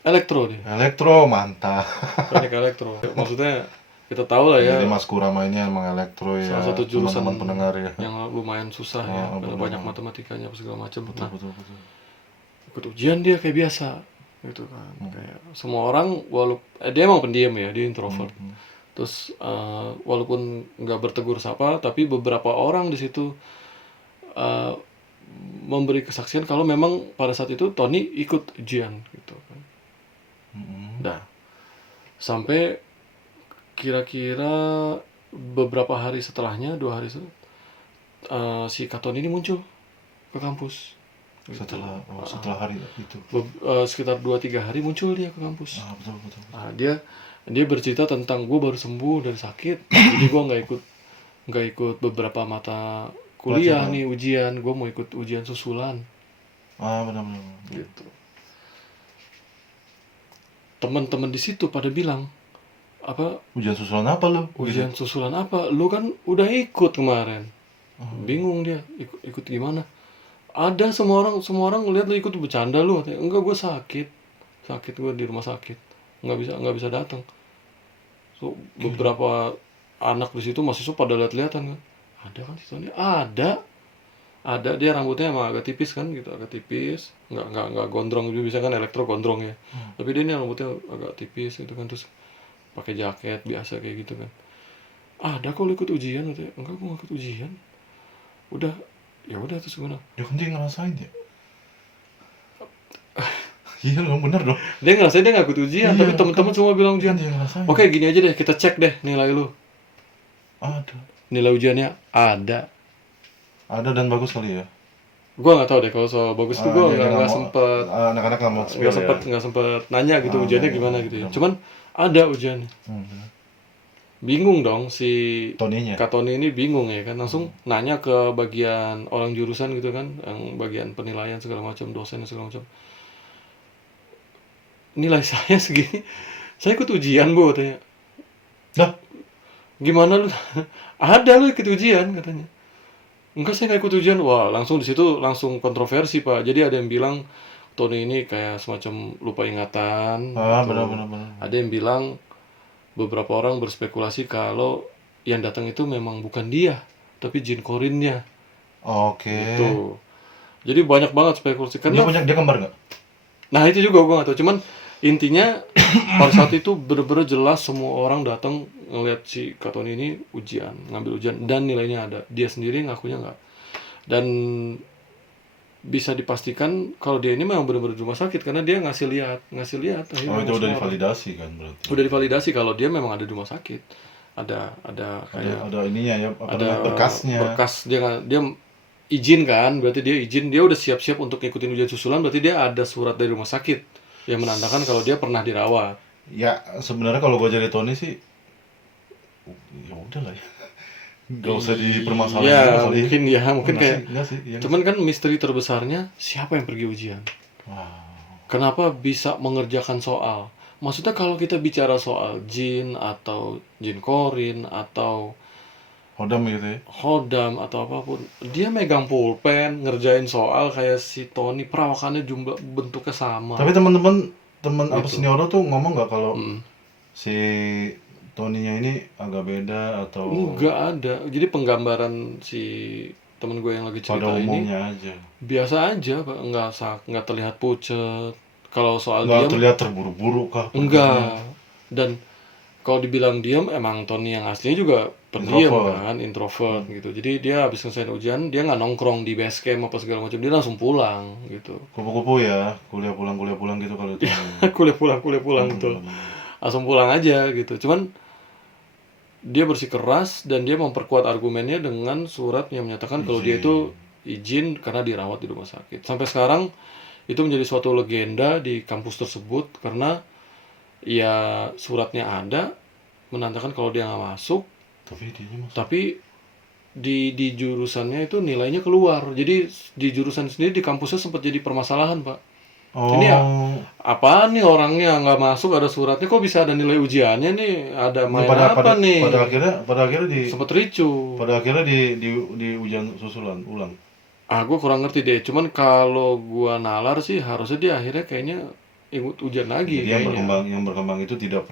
Elektro dia, Elektro, mantap. teknik elektro. Maksudnya kita tahu lah ya, Jadi Mas Kurama ini emang elektro ya, salah satu jurusan teman-teman pendengar ya. yang lumayan susah ya, Oh, karena benar. banyak matematikanya apa segala macam. Betul, Nah, betul, betul. ikut ujian dia kayak biasa gitu kan, kayak semua orang walaupun dia emang pendiam ya, dia introvert. Terus walaupun nggak bertegur sapa, tapi beberapa orang di situ eh, memberi kesaksian kalau memang pada saat itu Tony ikut ujian gitu kan. Mhm. Nah, sampai kira-kira beberapa hari setelahnya, 2 hari si Kak Tony ini muncul ke kampus. Gitu. Setelah hari itu. Sekitar 2-3 hari muncul dia ke kampus. Betul, betul. Nah, dia bercerita tentang gue baru sembuh dari sakit, jadi gue nggak ikut beberapa mata kuliah Pelajaran. nih ujian, gue mau ikut ujian susulan Benar-benar. gitu. Teman-teman di situ pada bilang apa, Ujian susulan apa lu? ujian susulan apa? Lu kan udah ikut kemarin. Bingung dia ikut gimana? Ada semua orang ngeliat lu ikut bercanda lu. Katanya, enggak, gue sakit gue di rumah sakit, nggak bisa datang. So, beberapa anak di situ mahasiswa pada lihat-lihatan kan. Ada kan si Tony? Ada, dia rambutnya emang agak tipis kan gitu, agak tipis, nggak gondrong juga, bisa kan elektro gondrong ya. Tapi dia ini rambutnya agak tipis gitu kan, terus pakai jaket biasa kayak gitu kan. Ada kok lu ikut ujian katanya. Enggak, gua nggak ikut ujian. Udah, ya udah terus gimana? Ya kan dia ngerasain ya. Iya dong, bener dong. Dia ngerasain dia nggak ikut ujian, Iya, tapi teman-teman semua bilang ujian. Dia ngerasain. Oke, gini aja deh, kita cek deh nilai lu. Ada. Nilai ujiannya ada. Ada dan bagus kali ya. Gua nggak tahu deh kalau soal bagus tuh, gua Dia nggak mau- sempet anak-anak nggak mau spill ya. nggak sempet nanya gitu ujiannya iya, gimana iya, gitu ya. benar. Cuman ada ujiannya. Benar. Bingung dong si Toninya. Kak Tony ini, bingung ya kan, langsung nanya ke bagian orang jurusan gitu kan, yang bagian penilaian segala macam, dosen segala macam. Nilai saya segini, saya ikut ujian bu katanya. Dah, Gimana lu? Ada lu ikut ujian katanya. Enggak, saya nggak ikut ujian. Wah, langsung di situ langsung kontroversi pak. Jadi ada yang bilang Tony ini kayak semacam lupa ingatan. Gitu. benar. Ada yang bilang, beberapa orang berspekulasi kalau yang datang itu memang bukan dia, tapi jin korinnya. Oke. Gitu. Jadi banyak banget spekulasi. Karena Dia kembar nggak? nah itu juga gue nggak tahu. Cuman intinya pada saat itu bener-bener jelas semua orang datang ngeliat si Kak Tony ini ujian, ngambil ujian dan nilainya ada. Dia sendiri ngakunya nggak. Dan bisa dipastikan kalau dia ini memang benar-benar di rumah sakit karena dia ngasih lihat akhirnya Itu sama udah semua orang. divalidasi kan berarti. Udah divalidasi kalau dia memang ada di rumah sakit. Ada kayak Ada ininya ya, ada namanya, berkasnya. berkas, dia izin kan, berarti dia izin, dia udah siap-siap untuk ngikutin ujian susulan, berarti dia ada surat dari rumah sakit yang menandakan kalau dia pernah dirawat. Ya sebenarnya kalau gue jadi Tony sih, ya udah lah ya. Nggak usah dipermasalahin Iya, juga kali. mungkin ya, mungkin Enggak kayak sih, enggak sih. Iya, cuman kan misteri terbesarnya siapa yang pergi ujian? wah, Kenapa bisa mengerjakan soal? Maksudnya kalau kita bicara soal jin atau jin korin atau hodam gitu ya. hodam atau apapun, dia megang pulpen ngerjain soal kayak si Tony, perawakannya jumlah bentuknya sama Tapi teman-teman teman apa gitu. senior lo tuh ngomong nggak kalau Mm. si Tony-nya ini agak beda atau Nggak ada. Jadi penggambaran si temen gue yang lagi pada cerita ini umumnya aja? biasa aja, Pak. Nggak terlihat pucet. Kalau soal Nggak diam, terlihat terburu-buru kah perginya? enggak. Dan kalau dibilang diam, emang Tony yang aslinya juga pendiam Introvert. kan, introvert gitu. Jadi dia habis selesai ujian, dia nggak nongkrong di base camp apa segala macam, dia langsung pulang gitu. Kupu-kupu ya, kuliah pulang gitu kalau itu. Kuliah pulang betul. Langsung pulang aja gitu. Cuman dia bersikeras dan dia memperkuat argumennya dengan surat yang menyatakan kalau dia itu izin karena dirawat di rumah sakit. Sampai sekarang itu menjadi suatu legenda di kampus tersebut karena ya suratnya ada menandakan kalau dia nggak masuk, Tapi dia masuk. tapi di jurusannya itu nilainya keluar. Jadi di jurusan sendiri di kampusnya sempat jadi permasalahan, Pak. Ini ya Oh, apaan nih orangnya nggak masuk ada suratnya kok bisa ada nilai ujiannya nih ada ini main pada apa nih pada akhirnya sempat ricu. di ujian susulan ulang. Gue kurang ngerti deh cuman kalau gua nalar sih harusnya dia akhirnya kayaknya ikut ujian lagi Jadi kayaknya. yang berkembang itu tidak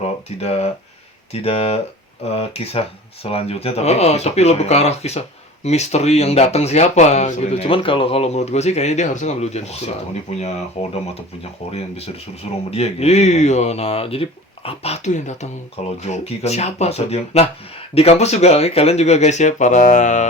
kisah selanjutnya tapi Tapi kisah-kisah lebih ke yang arah kisah misteri yang datang siapa gitu. misterinya Cuman itu. kalau kalau menurut gue sih kayaknya dia harusnya ngambil ujian Oh, si susulan. Tony punya hodam atau punya kori yang bisa disuruh-suruh sama dia gitu. Iya, nah jadi apa tuh yang datang? Kalau joki kan Siapa masa tuh? dia Nah, di kampus juga kalian juga guys ya para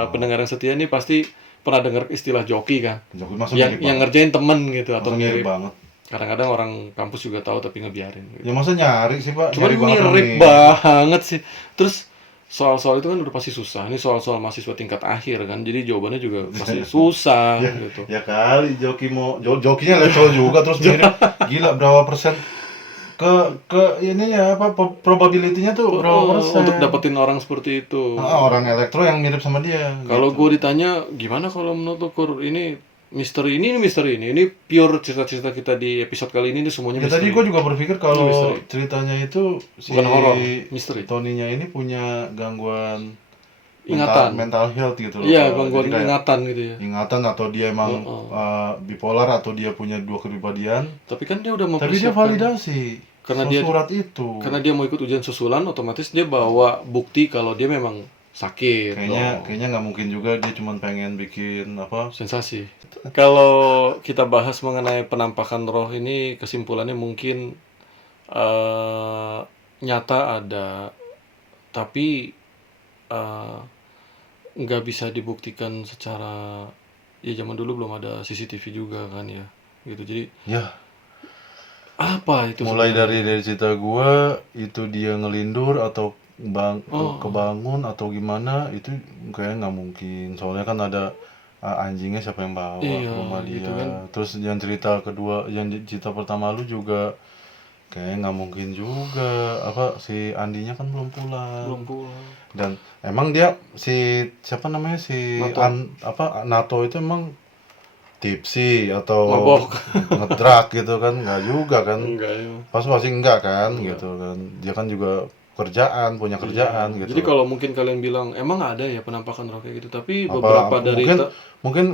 pendengar yang setia nih pasti pernah dengar istilah joki kan? joki masa Yang mirip yang banget. ngerjain temen gitu atau Masa mirip mirip. banget. Kadang-kadang orang kampus juga tahu tapi ngebiarin gitu. Ya masa nyari sih, Pak? Cuman Nyari banget orang mirip nih. banget sih. Terus soal-soal itu kan udah pasti susah. Ini soal-soal mahasiswa tingkat akhir kan. Jadi jawabannya juga pasti susah Ya, gitu. ya kali joki mau jokinya level juga terus mirip. Gila berapa persen ke ini ya apa probability-nya tuh berapa persen? Untuk dapetin orang seperti itu. Orang elektro yang mirip sama dia Kalau gitu. gue ditanya gimana kalau menurut lo Kur ini misteri ini pure cerita-cerita kita di episode kali ini semuanya Ya tadi misteri. gue juga berpikir kalau misteri. ceritanya itu si Bukan horor, misteri. Tony-nya ini punya gangguan Ingatan. mental health gitu loh. Iya, Jadi gangguan kayak ingatan gitu ya. ingatan atau dia emang bipolar atau dia punya dua kepribadian. Tapi kan dia udah Tapi dia mempersiapkan validasi karena dia surat itu. karena dia mau ikut ujian susulan otomatis dia bawa bukti kalau dia memang sakit. Kayaknya nggak mungkin juga dia cuma pengen bikin apa. Sensasi. Kalau kita bahas mengenai penampakan roh ini kesimpulannya mungkin nyata ada tapi eh, nggak bisa dibuktikan secara ya zaman dulu belum ada CCTV juga kan ya gitu jadi Ya, apa itu mulai sebenarnya? dari cerita gua itu dia ngelindur atau kebangun atau gimana itu kayak nggak mungkin. Soalnya kan ada anjingnya siapa yang bawa ke Iya rumah dia. gitu kan Terus yang cerita kedua, yang cerita pertama lu juga kayak nggak mungkin juga. Apa si Andinya kan belum pulang. belum pulang. Dan emang dia si siapa namanya si Nato. Nato itu emang tipsi atau Mabok. ngedrak gitu kan nggak juga kan Enggak ya. pasti enggak kan gitu kan dia kan juga punya kerjaan gitu Jadi kalau mungkin kalian bilang emang ada ya penampakan roh kayak gitu tapi apa beberapa dari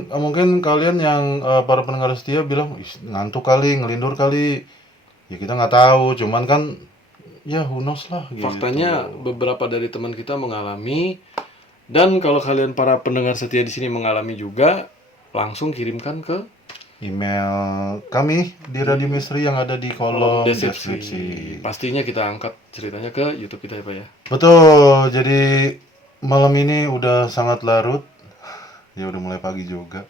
mungkin kalian yang para pendengar setia bilang "Ih, ngantuk kali ngelindur kali ya kita nggak tahu cuman kan ya who knows lah gitu. faktanya beberapa dari teman kita mengalami dan kalau kalian para pendengar setia di sini mengalami juga langsung kirimkan ke email kami di Radio Misteri yang ada di kolom deskripsi. Pastinya kita angkat ceritanya ke YouTube kita ya Pak ya. Betul, jadi malam ini udah sangat larut, ya udah mulai pagi juga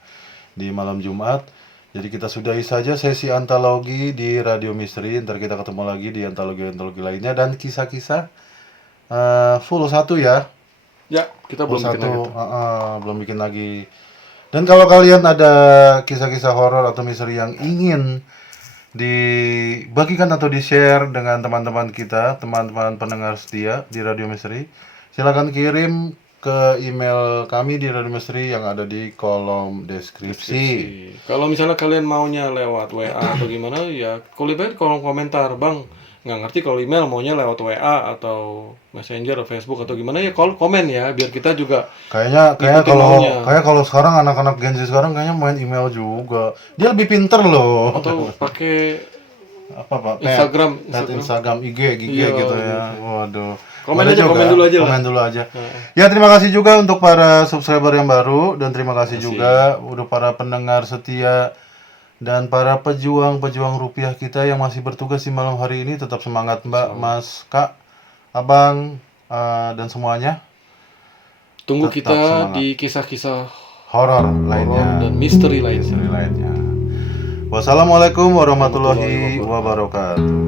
di malam Jumat. Jadi kita sudahi saja sesi antologi di Radio Misteri. Ntar kita ketemu lagi di antologi-antologi lainnya dan kisah-kisah full satu ya. Ya, kita Full belum bikin lagi satu, tuh. belum bikin lagi. Dan kalau kalian ada kisah-kisah horor atau misteri yang ingin dibagikan atau di-share dengan teman-teman kita, teman-teman pendengar setia di Radio Misteri, silakan kirim ke email kami di Radio Misteri yang ada di kolom deskripsi. Kalau misalnya kalian maunya lewat WA atau gimana, ya lebih baik kolom komentar, Bang. Nggak ngerti kalau email maunya lewat WA atau Messenger atau Facebook atau gimana, ya komen ya, biar kita juga Kayak ngikutin maunya. kalau sekarang anak-anak Gen Z sekarang kayaknya main email juga. Dia lebih pinter loh. Atau pakai Apa Pak? Instagram, IG Iya, gitu ya. Waduh. Komen Boleh aja, juga. komen dulu aja lah. Komen dulu aja. Ya, terima kasih juga untuk para subscriber yang baru dan terima kasih juga untuk para pendengar setia dan para pejuang-pejuang rupiah kita yang masih bertugas di malam hari ini. Tetap semangat Mbak, Mas, Kak, Abang, dan semuanya. Tunggu Tetap kita semangat. di kisah-kisah Horor horor lainnya. dan misteri lainnya. Wassalamualaikum warahmatullahi wabarakatuh.